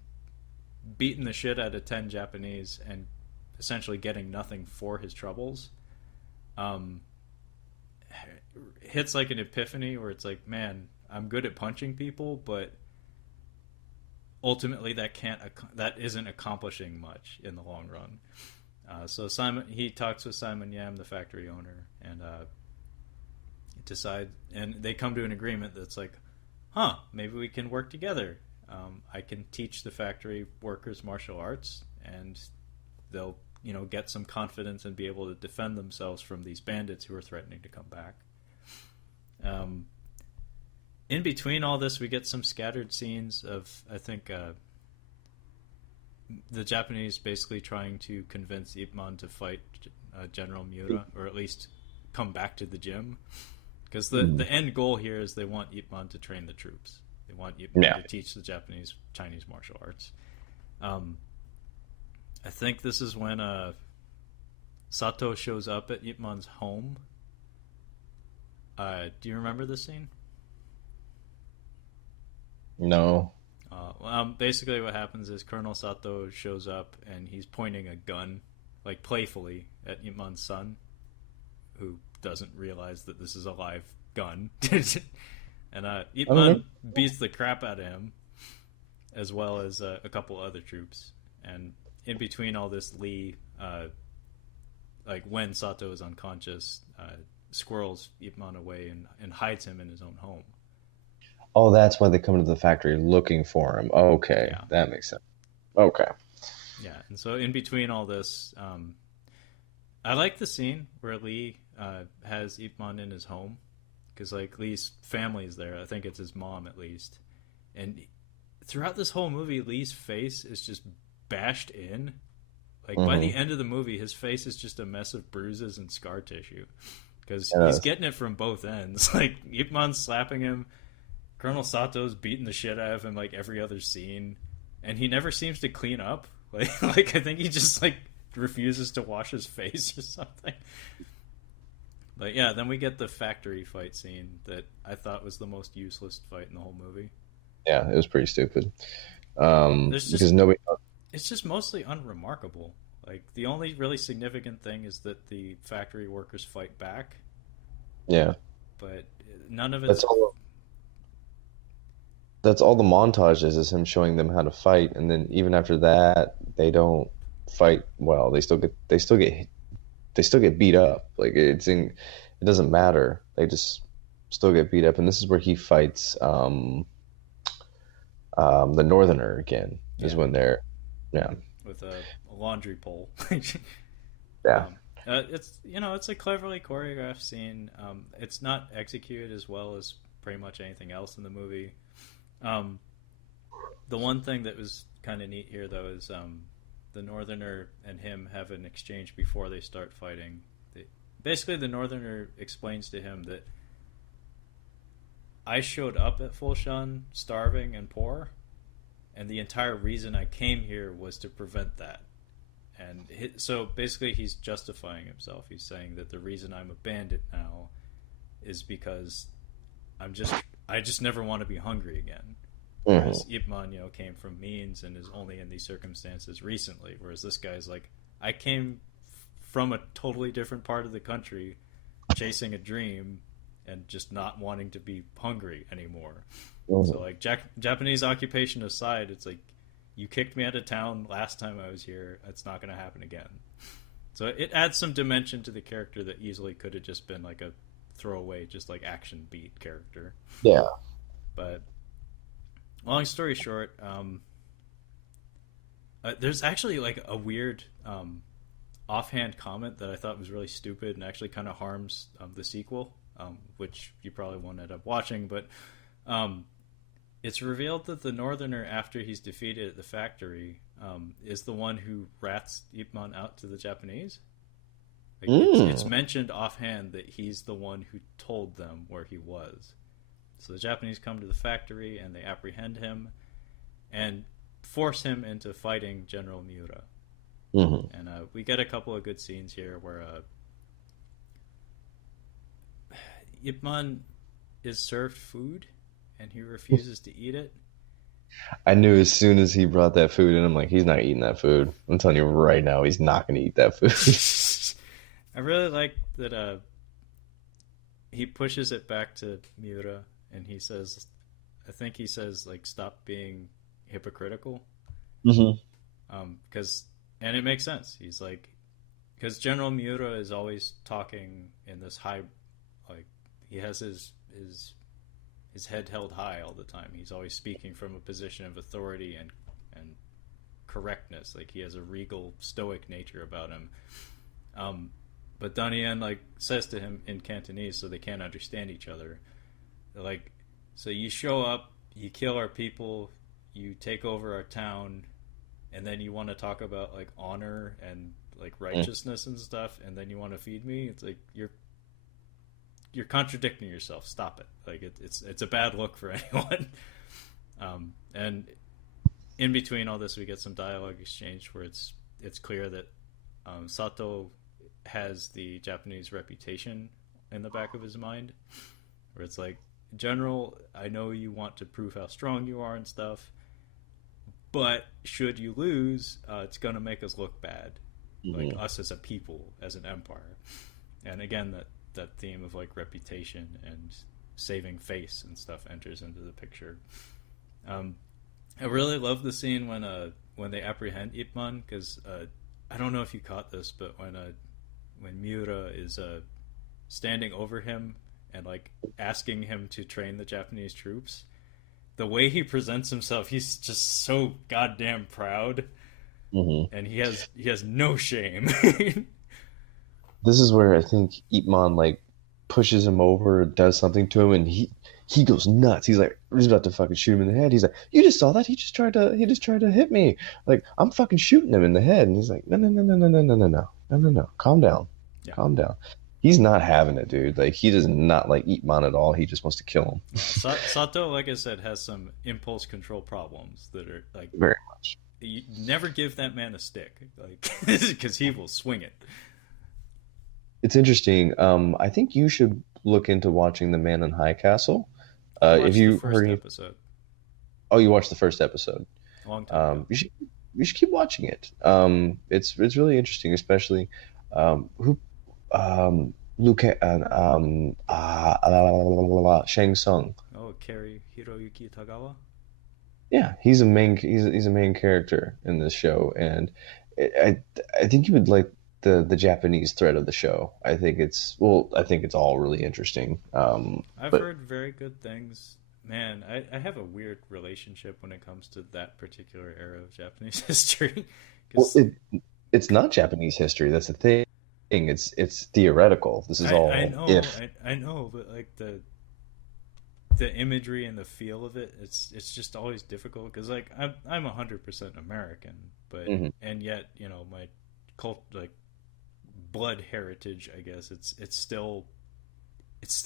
beaten the shit out of 10 Japanese and essentially getting nothing for his troubles, hits like an epiphany where it's like, man, I'm good at punching people, but ultimately that isn't accomplishing much in the long run. So he talks with Simon Yam, the factory owner, and and they come to an agreement that's like, maybe we can work together. I can teach the factory workers martial arts, and they'll, get some confidence and be able to defend themselves from these bandits who are threatening to come back. In between all this, we get some scattered scenes of, I think, the Japanese basically trying to convince Ip Man to fight General Miura, or at least come back to the gym. Because the end goal here is they want Ip Man to train the troops. They want Ip Man to teach the Chinese martial arts. I think this is when Sato shows up at Ip Man's home. Do you remember this scene? No. Basically what happens is Colonel Sato shows up and he's pointing a gun, like, playfully at Ip Man's son, who doesn't realize that this is a live gun. And Ip Man beats the crap out of him, as well as a couple other troops. And in between all this, Lee, like, when Sato is unconscious, squirrels Ip Man away and hides him in his own home. Oh, that's why they come to the factory looking for him. Okay, yeah. That makes sense. Okay. Yeah, and so in between all this, I like the scene where Lee has Ip Man in his home, because like Lee's family is there. I think it's his mom at least. And throughout this whole movie, Lee's face is just bashed in. Like by the Hmm. end of the movie, his face is just a mess of bruises and scar tissue because he's Yes. getting it from both ends. Like Ip Man's slapping him, Colonel Sato's beating the shit out of him like every other scene, and he never seems to clean up. Like I think he just like refuses to wash his face or something. But yeah, then we get the factory fight scene that I thought was the most useless fight in the whole movie. Yeah, it was pretty stupid. There's Because just nobody. it's just mostly unremarkable. Like the only really significant thing is that the factory workers fight back, Yeah, but none of that's it's all. That's all the montage is him showing them how to fight, and then even after that, they don't fight well. They still get beat up. Like it doesn't matter. They just still get beat up, and this is where he fights the Northerner again. Is yeah when they're yeah with a laundry pole. yeah. um, it's it's a cleverly choreographed scene. It's not executed as well as pretty much anything else in the movie. Um, the one thing that was kind of neat here though is the Northerner and him have an exchange before they start fighting. Basically, the Northerner explains to him that I showed up at Fulshan starving and poor, and the entire reason I came here was to prevent that. And so basically, he's justifying himself. He's saying that the reason I'm a bandit now is because I just never want to be hungry again. Whereas Hmm. Ip Man, came from means and is only in these circumstances recently. Whereas this guy's like, I came from a totally different part of the country, chasing a dream, and just not wanting to be hungry anymore. So Hmm. like Japanese occupation aside, it's like you kicked me out of town last time I was here. It's not going to happen again. So it adds some dimension to the character that easily could have just been like a throwaway, just like action beat character. Yeah. But long story short, there's actually like a weird offhand comment that I thought was really stupid and actually kind of harms the sequel, which you probably won't end up watching. But um, it's revealed that the Northerner, after he's defeated at the factory, is the one who rats Ip Man out to the Japanese. Like it's Mm. mentioned offhand that he's the one who told them where he was. So the Japanese come to the factory and they apprehend him and force him into fighting General Miura. Hmm. And we get a couple of good scenes here where Ip Man is served food and he refuses to eat it. I knew as soon as he brought that food in, I'm like, he's not eating that food. I'm telling you right now, he's not going to eat that food. I really like that he pushes it back to Miura and he says, I think he says, like, stop being hypocritical. Hmm. Because, and it makes sense. He's like, because General Miura is always talking in this high, like, he has his head held high all the time. He's always speaking from a position of authority and correctness. Like he has a regal, stoic nature about him. But Donnie Yen like says to him in Cantonese, so they can't understand each other. They're like, so you show up, you kill our people, you take over our town, and then you want to talk about like honor and like righteousness and stuff, and then you want to feed me. It's like you're contradicting yourself. Stop it. Like it's a bad look for anyone. And in between all this, we get some dialogue exchange where it's clear that Sato has the Japanese reputation in the back of his mind, where it's like, General, I know you want to prove how strong you are and stuff, but should you lose, it's gonna make us look bad, like Hmm. us as a people, as an empire. And again, that theme of like reputation and saving face and stuff enters into the picture. Um, I really love the scene when they apprehend Ip Man because I don't know if you caught this, but when Miura is standing over him and like asking him to train the Japanese troops, the way he presents himself, he's just so goddamn proud, Hmm. and he has no shame. This is where I think Ip Man like pushes him over, does something to him, and he goes nuts. He's like, he's about to fucking shoot him in the head. He's like, you just saw that? He just tried to hit me. Like, I'm fucking shooting him in the head. And he's like, no, no, no, no, no, no, no, no, no, no, no, no. Calm down, Yeah. calm down. He's not having it, dude. Like, he does not like Ip Man at all. He just wants to kill him. Yeah, Sato, like I said, has some impulse control problems that are like Very much. you never give that man a stick, like because he will swing it. It's interesting. I think you should look into watching The Man in High Castle. I If watched the you first heard any, episode oh, you watched the first episode. a long time ago. You should keep watching it. It's really interesting, especially who Luke Shang Tsung. Oh, Kerry Hiroyuki Tagawa. Yeah, he's a main character in this show, and I think you would like the Japanese thread of the show. I think it's all really interesting. I've But heard very good things. Man, I have a weird relationship when it comes to that particular era of Japanese history. well, Because it's not Japanese history. That's the thing. It's theoretical. This is I all know, if. I know, but like the imagery and the feel of it, it's just always difficult because like I'm 100% American, but Mhm. and yet my cult like blood heritage, I guess it's still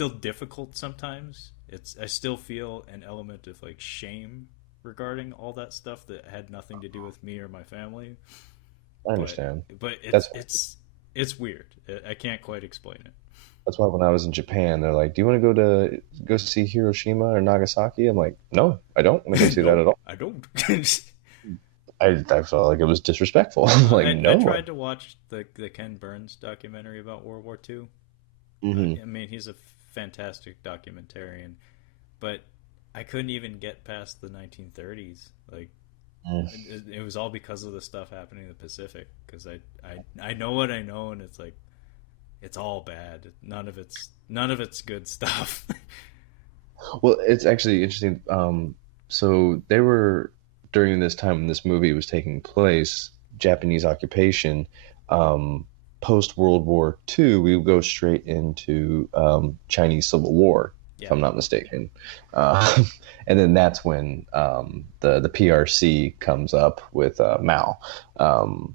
difficult sometimes. I still feel an element of like shame regarding all that stuff that had nothing to do with me or my family. I But understand. but it's That's it's it's weird. I can't quite explain it. that's why when I was in Japan, they're like, "Do you want to go see Hiroshima or Nagasaki?" I'm like, "No, I don't want to go see that No, at all." I don't. I felt like it was disrespectful. I'm like, I "No." tried to watch the Ken Burns documentary about World War II. Hmm. I mean, he's a fantastic documentarian, but I couldn't even get past the 1930s. Like, it was all because of the stuff happening in the Pacific. Because I know what I know, and it's like it's all bad. None of it's good stuff. Well, it's actually interesting. So they were during this time when this movie was taking place, Japanese occupation. Post World War II, we would go straight into Chinese Civil War, if Yeah, I'm not mistaken. Uh, and then that's when the PRC comes up with Mao. Um,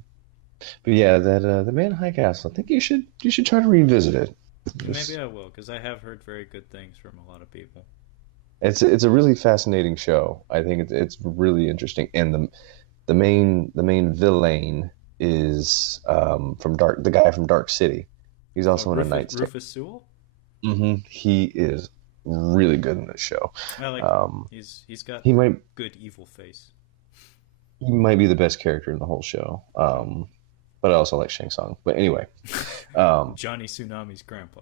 but yeah, that the Man in High Castle. I think you should try to revisit it. maybe Just, I will because I have heard very good things from a lot of people. it's a really fascinating show. I think it's really interesting, and the main villain is the guy from Dark City. He's also in A Rufus, Knight's Tale. Rufus Sewell. He is really good in this show. I like him. Um, He's got he might good evil face. he might be the best character in the whole show. But I also like Shang Tsung. But anyway, um, Johnny Tsunami's grandpa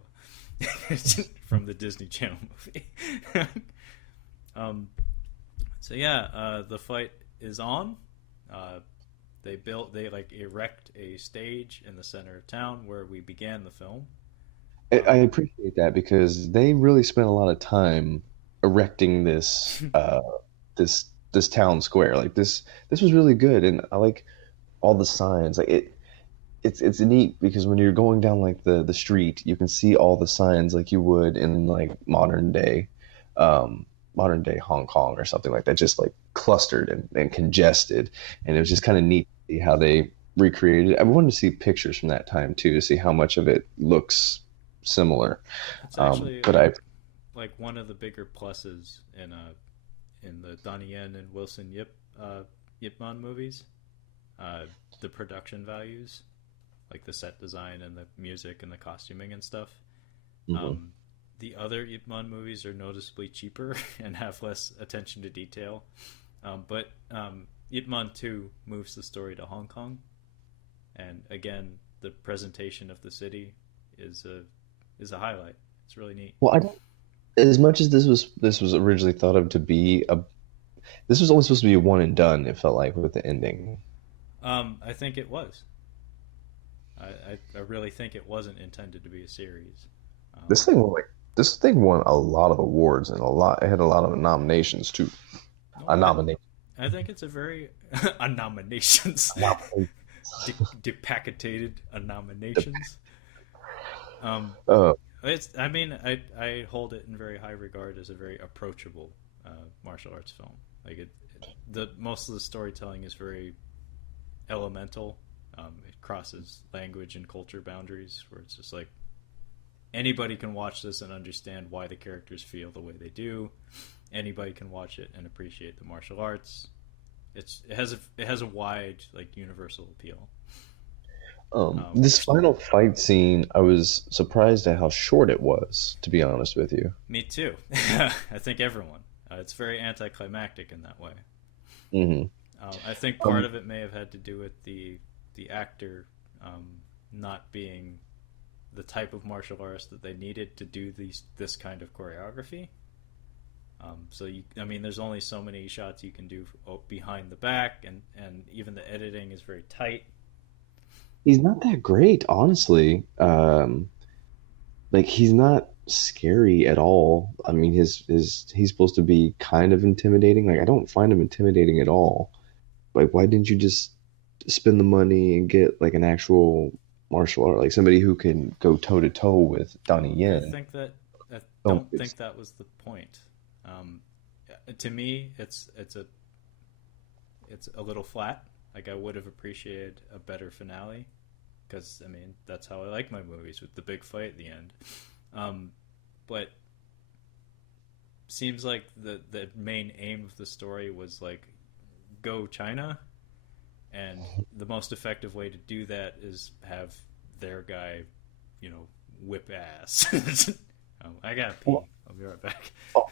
from the Disney Channel movie. um, so yeah, the fight is on. Uh, they like erect a stage in the center of town where we began the film. I Um, appreciate that because they really spent a lot of time erecting this town square. Like this was really good, and I like all the signs. Like it's neat because when you're going down like the street, you can see all the signs like you would in like modern day Hong Kong or something like that, just like clustered and congested. And it was just kind of neat to see how they recreated it. I wanted to see pictures from that time too to see how much of it looks similar. it's actually But I like one of the bigger pluses in the Donnie Yen and Wilson Yip Yip Man movies. Uh, the production values, like the set design and the music and the costuming and stuff. Mhm. Um, the other Ip Man movies are noticeably cheaper and have less attention to detail. But Ip Man 2 moves the story to Hong Kong, and again, the presentation of the city is a highlight. It's really neat. well, I don't, as much as this was originally thought of to be a this was only supposed to be a one and done. It felt like with the ending. I think it was. I really think it wasn't intended to be a series. This Um, thing won like this thing won a lot of awards and a lot. It had a lot of nominations too. no, A nomination. I think it's a very a nominations, Nomination. De- depacketated a nominations. Um, Uh, It's. I mean, I hold it in very high regard as a very approachable martial arts film. Like the most of the storytelling is very elemental. It crosses language and culture boundaries, where it's just like anybody can watch this and understand why the characters feel the way they do. Anybody can watch it and appreciate the martial arts. It has a wide like universal appeal. This Which final fight scene, I was surprised at how short it was, to be honest with you. Me too. I think everyone. It's very anticlimactic in that way. Hmm. I think part of it may have had to do with the actor not being the type of martial artist that they needed to do this kind of choreography. I mean, there's only so many shots you can do behind the back, and even the editing is very tight. He's not that great, honestly. Like he's not scary at all. I mean, his he's supposed to be kind of intimidating. Like I don't find him intimidating at all. Like why didn't you just spend the money and get like an actual martial art, like somebody who can go toe to toe with Donnie I Yen? think that I Don't don't think that was the point. Um, to me, it's a little flat. Like I would have appreciated a better finale because I mean that's how I like my movies with the big fight at the end. Um, but seems like the main aim of the story was like go China, and the most effective way to do that is have their guy, whip ass. I gotta pee. Well, I'll be right back. oh,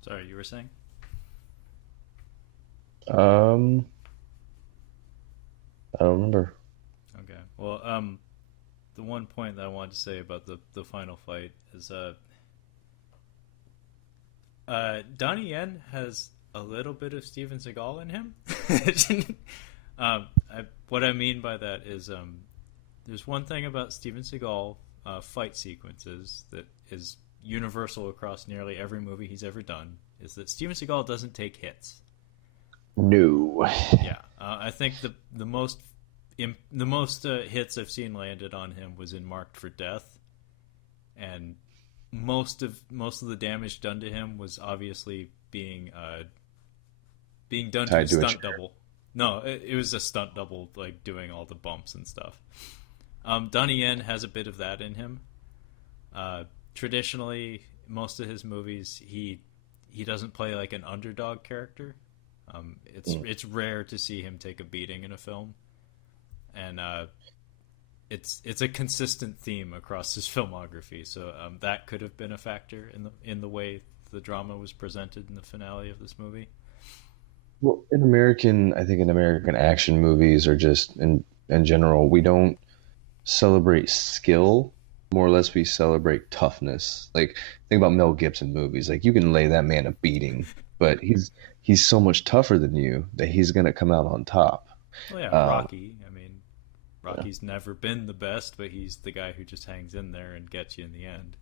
Sorry, you were saying? um, I don't remember. Okay. Well, the one point that I wanted to say about the final fight is Donnie Yen has a little bit of Steven Seagal in him. What I mean by that is there's one thing about Steven Seagal fight sequences that is universal across nearly every movie he's ever done is that Steven Seagal doesn't take hits. No. Yeah, I think the most hits I've seen landed on him was in Marked for Death, and most of the damage done to him was obviously being done to a Tied to a stunt chair. double. No, it was a stunt double like doing all the bumps and stuff. Donnie Yen has a bit of that in him. Traditionally, most of his movies, he doesn't play like an underdog character. It's rare to see him take a beating in a film, and it's a consistent theme across his filmography. So that could have been a factor in the way the drama was presented in the finale of this movie. Well, I think in American action movies or just in general, we don't celebrate skill. More or less, we celebrate toughness. Like think about Mel Gibson movies. Like you can lay that man a beating, but he's so much tougher than you that he's gonna come out on top. Well, yeah, Um, Rocky. I mean, yeah. Rocky's never been the best, but he's the guy who just hangs in there and gets you in the end.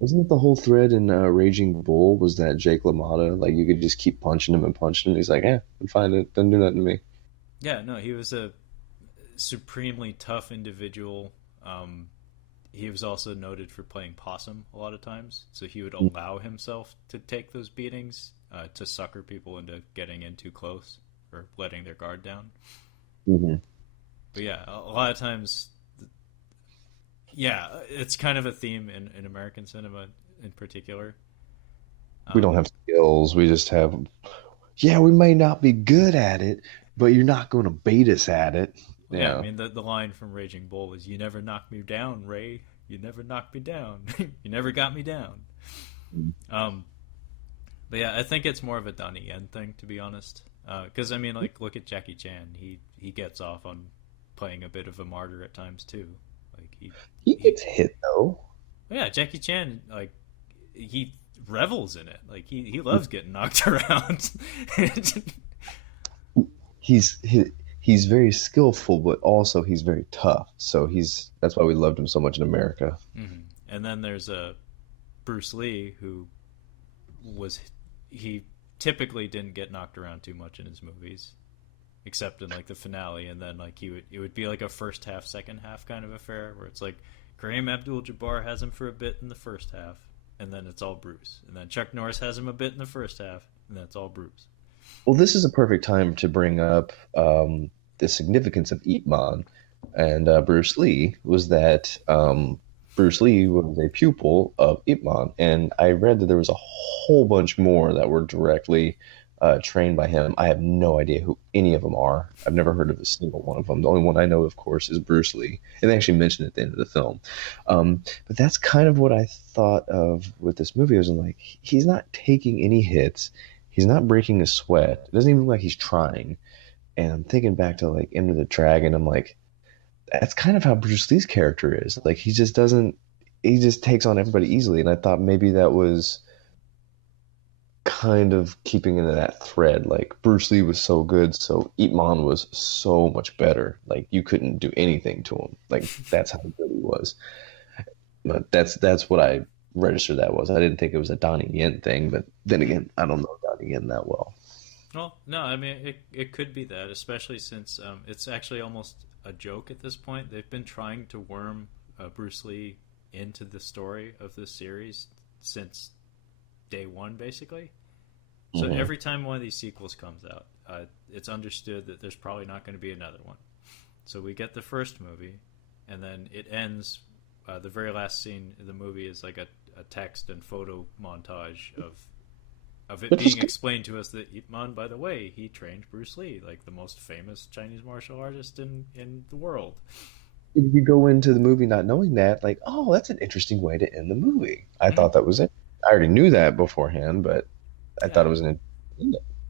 Wasn't it the whole thread in Raging Bull was that Jake LaMotta, like you could just keep punching him and punching him. He's like, I'm fine. It doesn't do nothing to me. Yeah, no, he was a supremely tough individual. Um, he was also noted for playing possum a lot of times, so he would allow himself to take those beatings to sucker people into getting in too close or letting their guard down. Mm-hmm. But yeah, a lot of times, yeah, it's kind of a theme in American cinema in particular. We don't have skills. We just have, yeah, we may not be good at it, but you're not going to beat us at it. Well, yeah, I Yeah. mean the line from Raging Bull is "You never knocked me down, Ray. You never knocked me down. You never got me down." Um, but yeah, I think it's more of a Donnie Yen thing, to be honest. Because I mean, like, look at Jackie Chan. He gets off on playing a bit of a martyr at times too. Like He he gets hit though. yeah, Jackie Chan, like, he revels in it. Like he loves getting knocked around. He's very skillful, but also he's very tough. So that's why we loved him so much in America. Mhm. And then there's a Bruce Lee who was he typically didn't get knocked around too much in his movies, except in like the finale, and then like it would be like a first half, second half kind of affair where it's like Kareem Abdul-Jabbar has him for a bit in the first half, and then it's all Bruce, and then Chuck Norris has him a bit in the first half, and then it's all Bruce. Well, this is a perfect time to bring up the significance of Ip Man and Bruce Lee was that Bruce Lee was a pupil of Ip Man, and I read that there was a whole bunch more that were directly trained by him. I have no idea who any of them are. I've never heard of a single one of them. The only one I know, of course, is Bruce Lee, and they actually mentioned it at the end of the film. But that's kind of what I thought of with this movie. I was like, he's not taking any hits. He's not breaking a sweat. It doesn't even look like he's trying. And I'm thinking back to like Enter the Dragon. I'm like, that's kind of how Bruce Lee's character is. Like he just doesn't. He just takes on everybody easily. And I thought maybe that was kind of keeping into that thread. Like Bruce Lee was so good, so Ip Man was so much better. Like you couldn't do anything to him. Like that's how good he was. But that's what I registered that was. I didn't think it was a Donnie Yen thing, but then again, I don't know Donnie Yen that well. Well, no, I mean it could be that, especially since it's actually almost a joke at this point. They've been trying to worm Bruce Lee into the story of this series since day one, basically. So Hmm. every time one of these sequels comes out, it's understood that there's probably not going to be another one. So we get the first movie, and then it ends. The very last scene in the movie is like a text and photo montage of it Which is being explained to us that Ip Man, by the way, he trained Bruce Lee, like the most famous Chinese martial artist in the world. if you go into the movie not knowing that, like, oh, that's an interesting way to end the movie. I Mm-hmm. thought that was it. I already knew that beforehand, but I Yeah. thought it was an.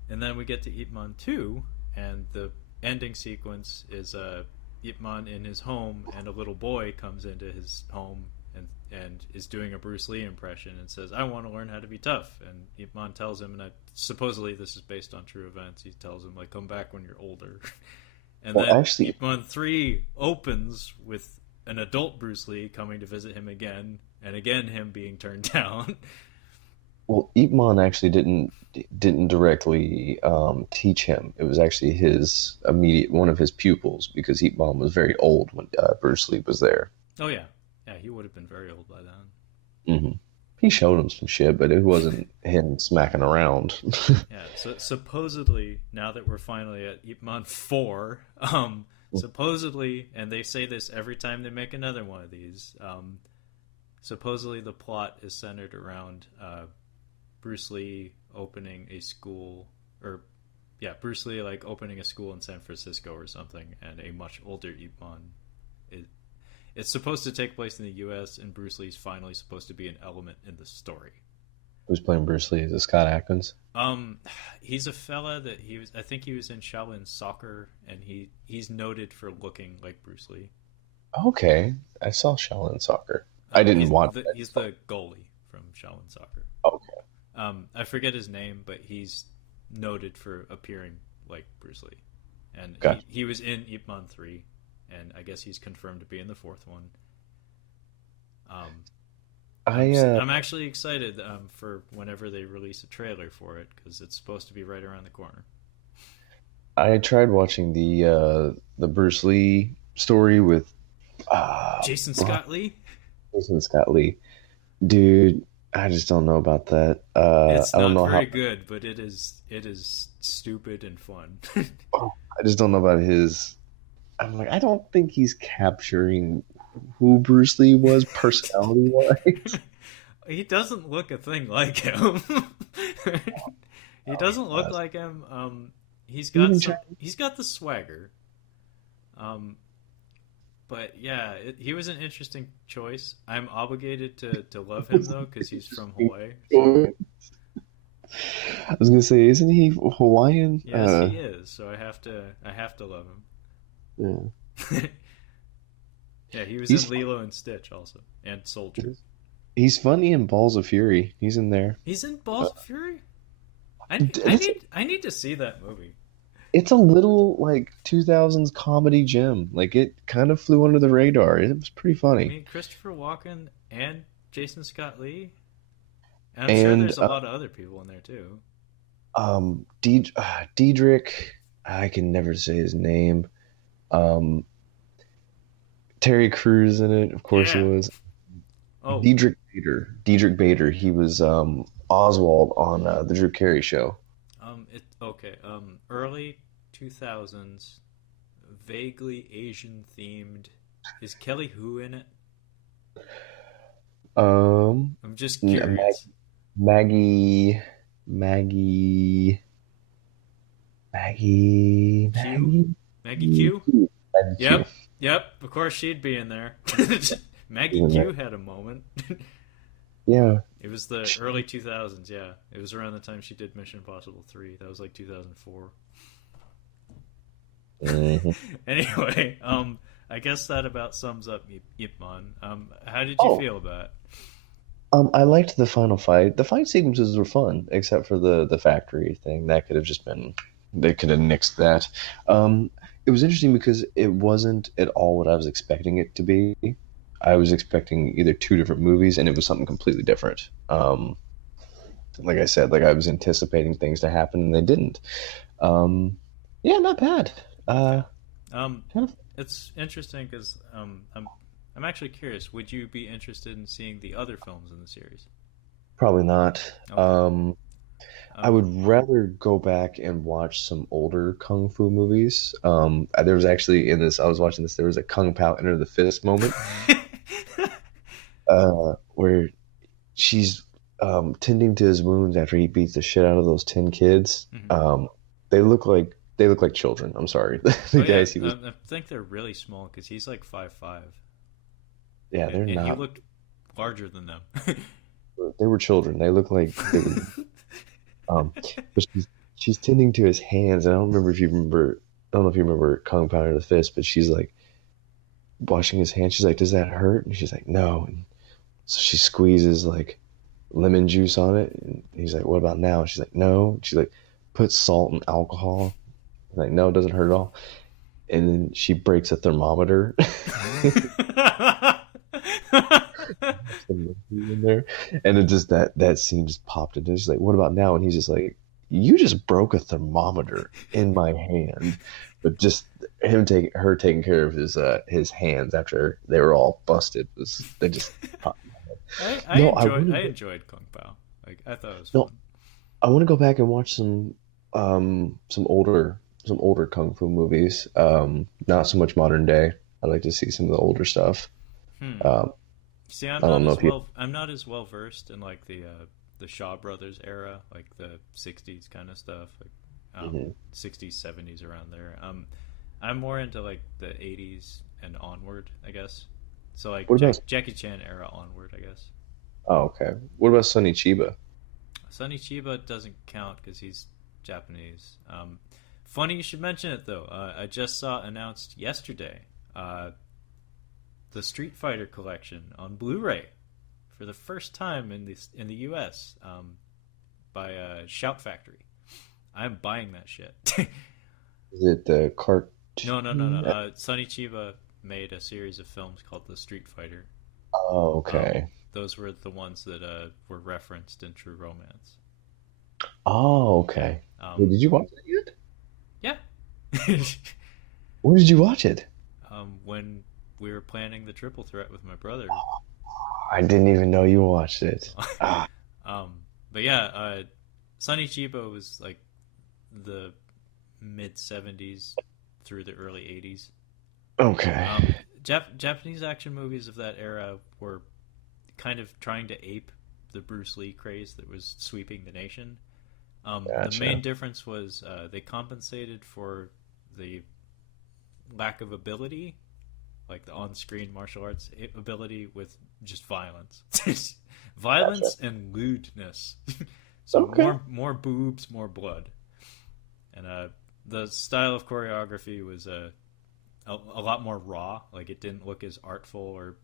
And then we get to Ip Man 2, and the ending sequence is Ip Man in his home, and a little boy comes into his home and is doing a Bruce Lee impression and says, "I want to learn how to be tough." And Ip Man tells him, and supposedly this is based on true events. He tells him like, "Come back when you're older." And Well, then actually, Ip Man 3 opens with an adult Bruce Lee coming to visit him again, and again him being turned down. well, Ip Man actually didn't directly teach him. It was actually his immediate one of his pupils because Ip Man was very old when Bruce Lee was there. Oh yeah, yeah, he would have been very old by then. Hmm. He showed him some shit, but it wasn't him smacking around. Yeah, so supposedly, now that we're finally at Ip Man 4, supposedly, and they say this every time they make another one of these, supposedly the plot is centered around Bruce Lee opening a school, or, yeah, Bruce Lee, like, opening a school in San Francisco or something, and a much older Ip Man. It's supposed to take place in the U.S., and Bruce Lee's finally supposed to be an element in the story. Who's playing Bruce Lee? Is it Scott Adkins? He's a fella that he was. I think he was in Shaolin Soccer, and he's noted for looking like Bruce Lee. Okay, I saw Shaolin Soccer. I didn't watch that. He's the goalie from Shaolin Soccer. Okay, I forget his name, but he's noted for appearing like Bruce Lee, and gotcha. he was in Ip Man 3, and I guess he's confirmed to be in the fourth one. I'm actually excited for whenever they release a trailer for it because it's supposed to be right around the corner. I tried watching the Bruce Lee story with Jason Scott Lee. Wilson Scott Lee. Dude, I just don't know about that. It's I don't not know how. very good, but it is stupid and fun. I just don't know about his. I'm like, I don't think he's capturing who Bruce Lee was personality wise. he doesn't look a thing like him. He doesn't look like him. Even China. He's got the swagger. Um, but yeah, he was an interesting choice. I'm obligated to love him though because he's from Hawaii. So I was gonna say, isn't he Hawaiian? yes, he is. So I have to love Yeah. him. Yeah, he was He's in Lilo and Stitch also, and Soldier. he's funny in Balls of Fury. He's in there. He's in Uh, Balls of Fury. it's I need to see that movie. it's a little like 2000s comedy gem. Like it kind of flew under the radar. It was pretty I funny. mean, Christopher Walken and Jason Scott Lee, and I'm sure And there's a lot of other people in there too. Diedrich, I can never say his name. Um, Terry Crews in it, of course he Yeah. was. Oh, Diedrich Bader. Diedrich Bader. He was Oswald on the Drew Carey show. it okay. Early 2000s, vaguely Asian themed. Is Kelly Hu in it? Um, I'm just Mag- curious. Maggie, Maggie, Maggie, Q? Maggie, Maggie Q? Maggie Q. Yep. Yep. Of course she'd be in there. Maggie Isn't Q it? had a moment. Yeah. It was the early 2000s, yeah. It was around the time she did Mission Impossible 3. That was like 2004. Mhm. Anyway, I guess that about sums up Yip Man. How did you Oh, feel about it? I liked the final fight. The fight sequences were fun, except for the factory thing. That could have just been they could have nixed that. It was interesting because it wasn't at all what I was expecting it to be. I was expecting either two different movies, and it was something completely different. Like I said, like I was anticipating things to happen, and they didn't. Um, yeah, not bad. Okay. Uh, Um, kind of it's interesting because I'm actually curious. Would you be interested in seeing the other films in the series? probably not. Okay. I Um, would rather go back and watch some older kung fu movies. There was actually in this, I was watching this, there was a Kung Pao Enter the Fist moment where she's tending to his wounds after he beats the shit out of those 10 kids. mhm. They look like children. I'm sorry. Oh The yeah, guys he was, I think they're really small because he's like 5'5", yeah, they're and he not, looked larger than them. they were children. They look like they were, um, but she's tending to his hands. And I don't remember if you remember, I don't know if you remember Kung Pao Enter the Fist, but she's like, washing his hand. She's like, "Does that hurt?" And she's like, "No." And so she squeezes like lemon juice on it, and he's like, "What about now?" And she's like, "No." And she's like, "Put salt and alcohol." He's like, "No, it doesn't hurt at all." And then she breaks a thermometer. Some mercury in there, and it just that scene just popped into. She's like, "What about now?" And he's just like, "You just broke a thermometer in my hand." But just her taking care of his hands after they were all busted was they just popped. No, I enjoyed Kung Pao. Like I thought it was no, fun. I want to go back and watch some older kung fu movies. Not so much modern day. I'd like to see some of the older stuff. Hmm. Um, See, I don't know if you. I'm not as well versed in like the Shaw Brothers era, like the '60s kind of stuff, like Mhm. '60s, '70s around there. I'm more into like the '80s and onward, I guess. So like What about? Jackie Chan era onward, I guess. Oh, okay. What about Sonny Chiba? Sonny Chiba doesn't count because he's Japanese. Funny you should mention it though. I just saw announced yesterday the Street Fighter collection on Blu-ray for the first time in the U.S. By Shout Factory. I'm buying that shit. Is it the No. cartoon? Sonny Chiba made a series of films called The Street Fighter. Oh, Um, okay. those were the ones that were referenced in True Romance. Oh, okay. Wait, Um, did you watch it yet? yeah. Where did you watch it? When we were planning the triple threat with my brother. I didn't even know you watched it. Ah, um, but yeah, Sonny Chiba was like the mid '70s through the early '80s. okay. Japanese action movies of that era were kind of trying to ape the Bruce Lee craze that was sweeping the nation. The Gotcha. main difference was they compensated for the lack of ability, like the on-screen martial arts ability, with just violence, violence Gotcha. and lewdness. So Okay. more boobs, more blood, and the style of choreography was a lot more raw. Like it didn't look as artful or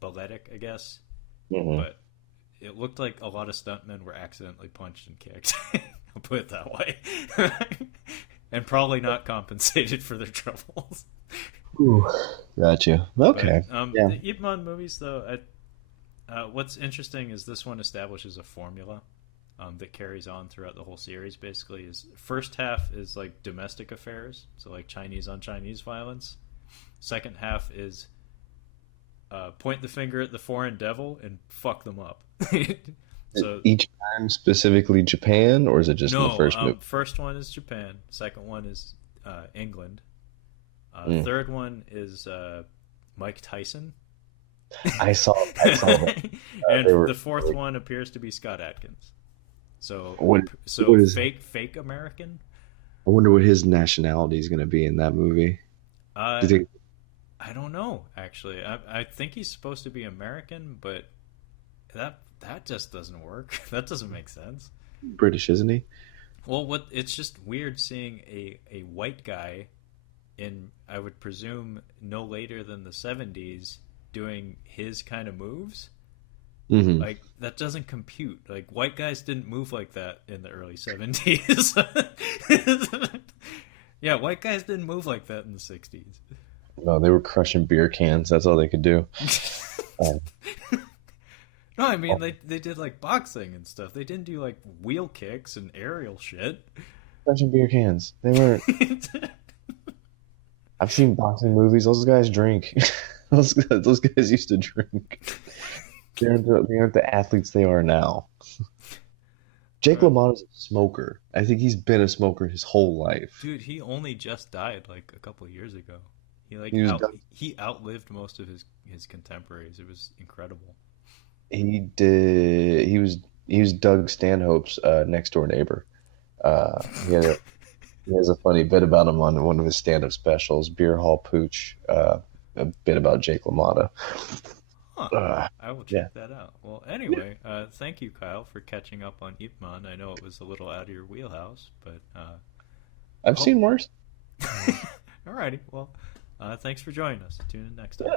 balletic, I guess, Hmm. but it looked like a lot of stuntmen were accidentally punched and kicked. I'll put it that way. And probably not compensated for their troubles. Ooh, gotcha. But Okay. Yeah. the Ip Man movies, though, what's interesting is this one establishes a formula that carries on throughout the whole series. Basically, is first half is like domestic affairs, so like Chinese on Chinese violence. Second half is point the finger at the foreign devil and fuck them up. So Each time specifically Japan, or is it just in the no, first movie? first one is Japan. Second one is England. Mm. Third one is Mike Tyson. I saw that. They And were the fourth one appears to be Scott Adkins. So what so what is fake American. I wonder what his nationality is going to be in that movie. Do Uh, you think I don't know actually. I think he's supposed to be American, but that just doesn't work. That doesn't make sense. British, isn't he? Well, what it's just weird seeing a white guy in, I would presume, no later than the 70s doing his kind of moves. Hmm. Like that doesn't compute. Like white guys didn't move like that in the early 70s. Yeah, white guys didn't move like that in the 60s. No, they were crushing beer cans. That's all they could do. Um, No, I mean they did like boxing and stuff. They didn't do like wheel kicks and aerial shit. crushing beer cans. They weren't. I've seen boxing movies. Those guys drink. Those guys used to drink. They aren't the athletes they are now. Jake Right. LaMotta's a smoker. I think he's been a smoker his whole life. Dude, he only just died like a couple of years ago. He like He was out done. he outlived most of his contemporaries. It was incredible. He did. He was Doug Stanhope's next door neighbor. He has a funny bit about him on one of his stand-up specials, Beer Hall Pooch. A bit about Jake LaMotta. Huh. Uh, I will yeah, check that out. Well, anyway, thank you, Kyle, for catching up on Ip Man. I know it was a little out of your wheelhouse, but I've hope. seen worse. Alrighty. Well, thanks for joining us. Tune in next time. Yeah.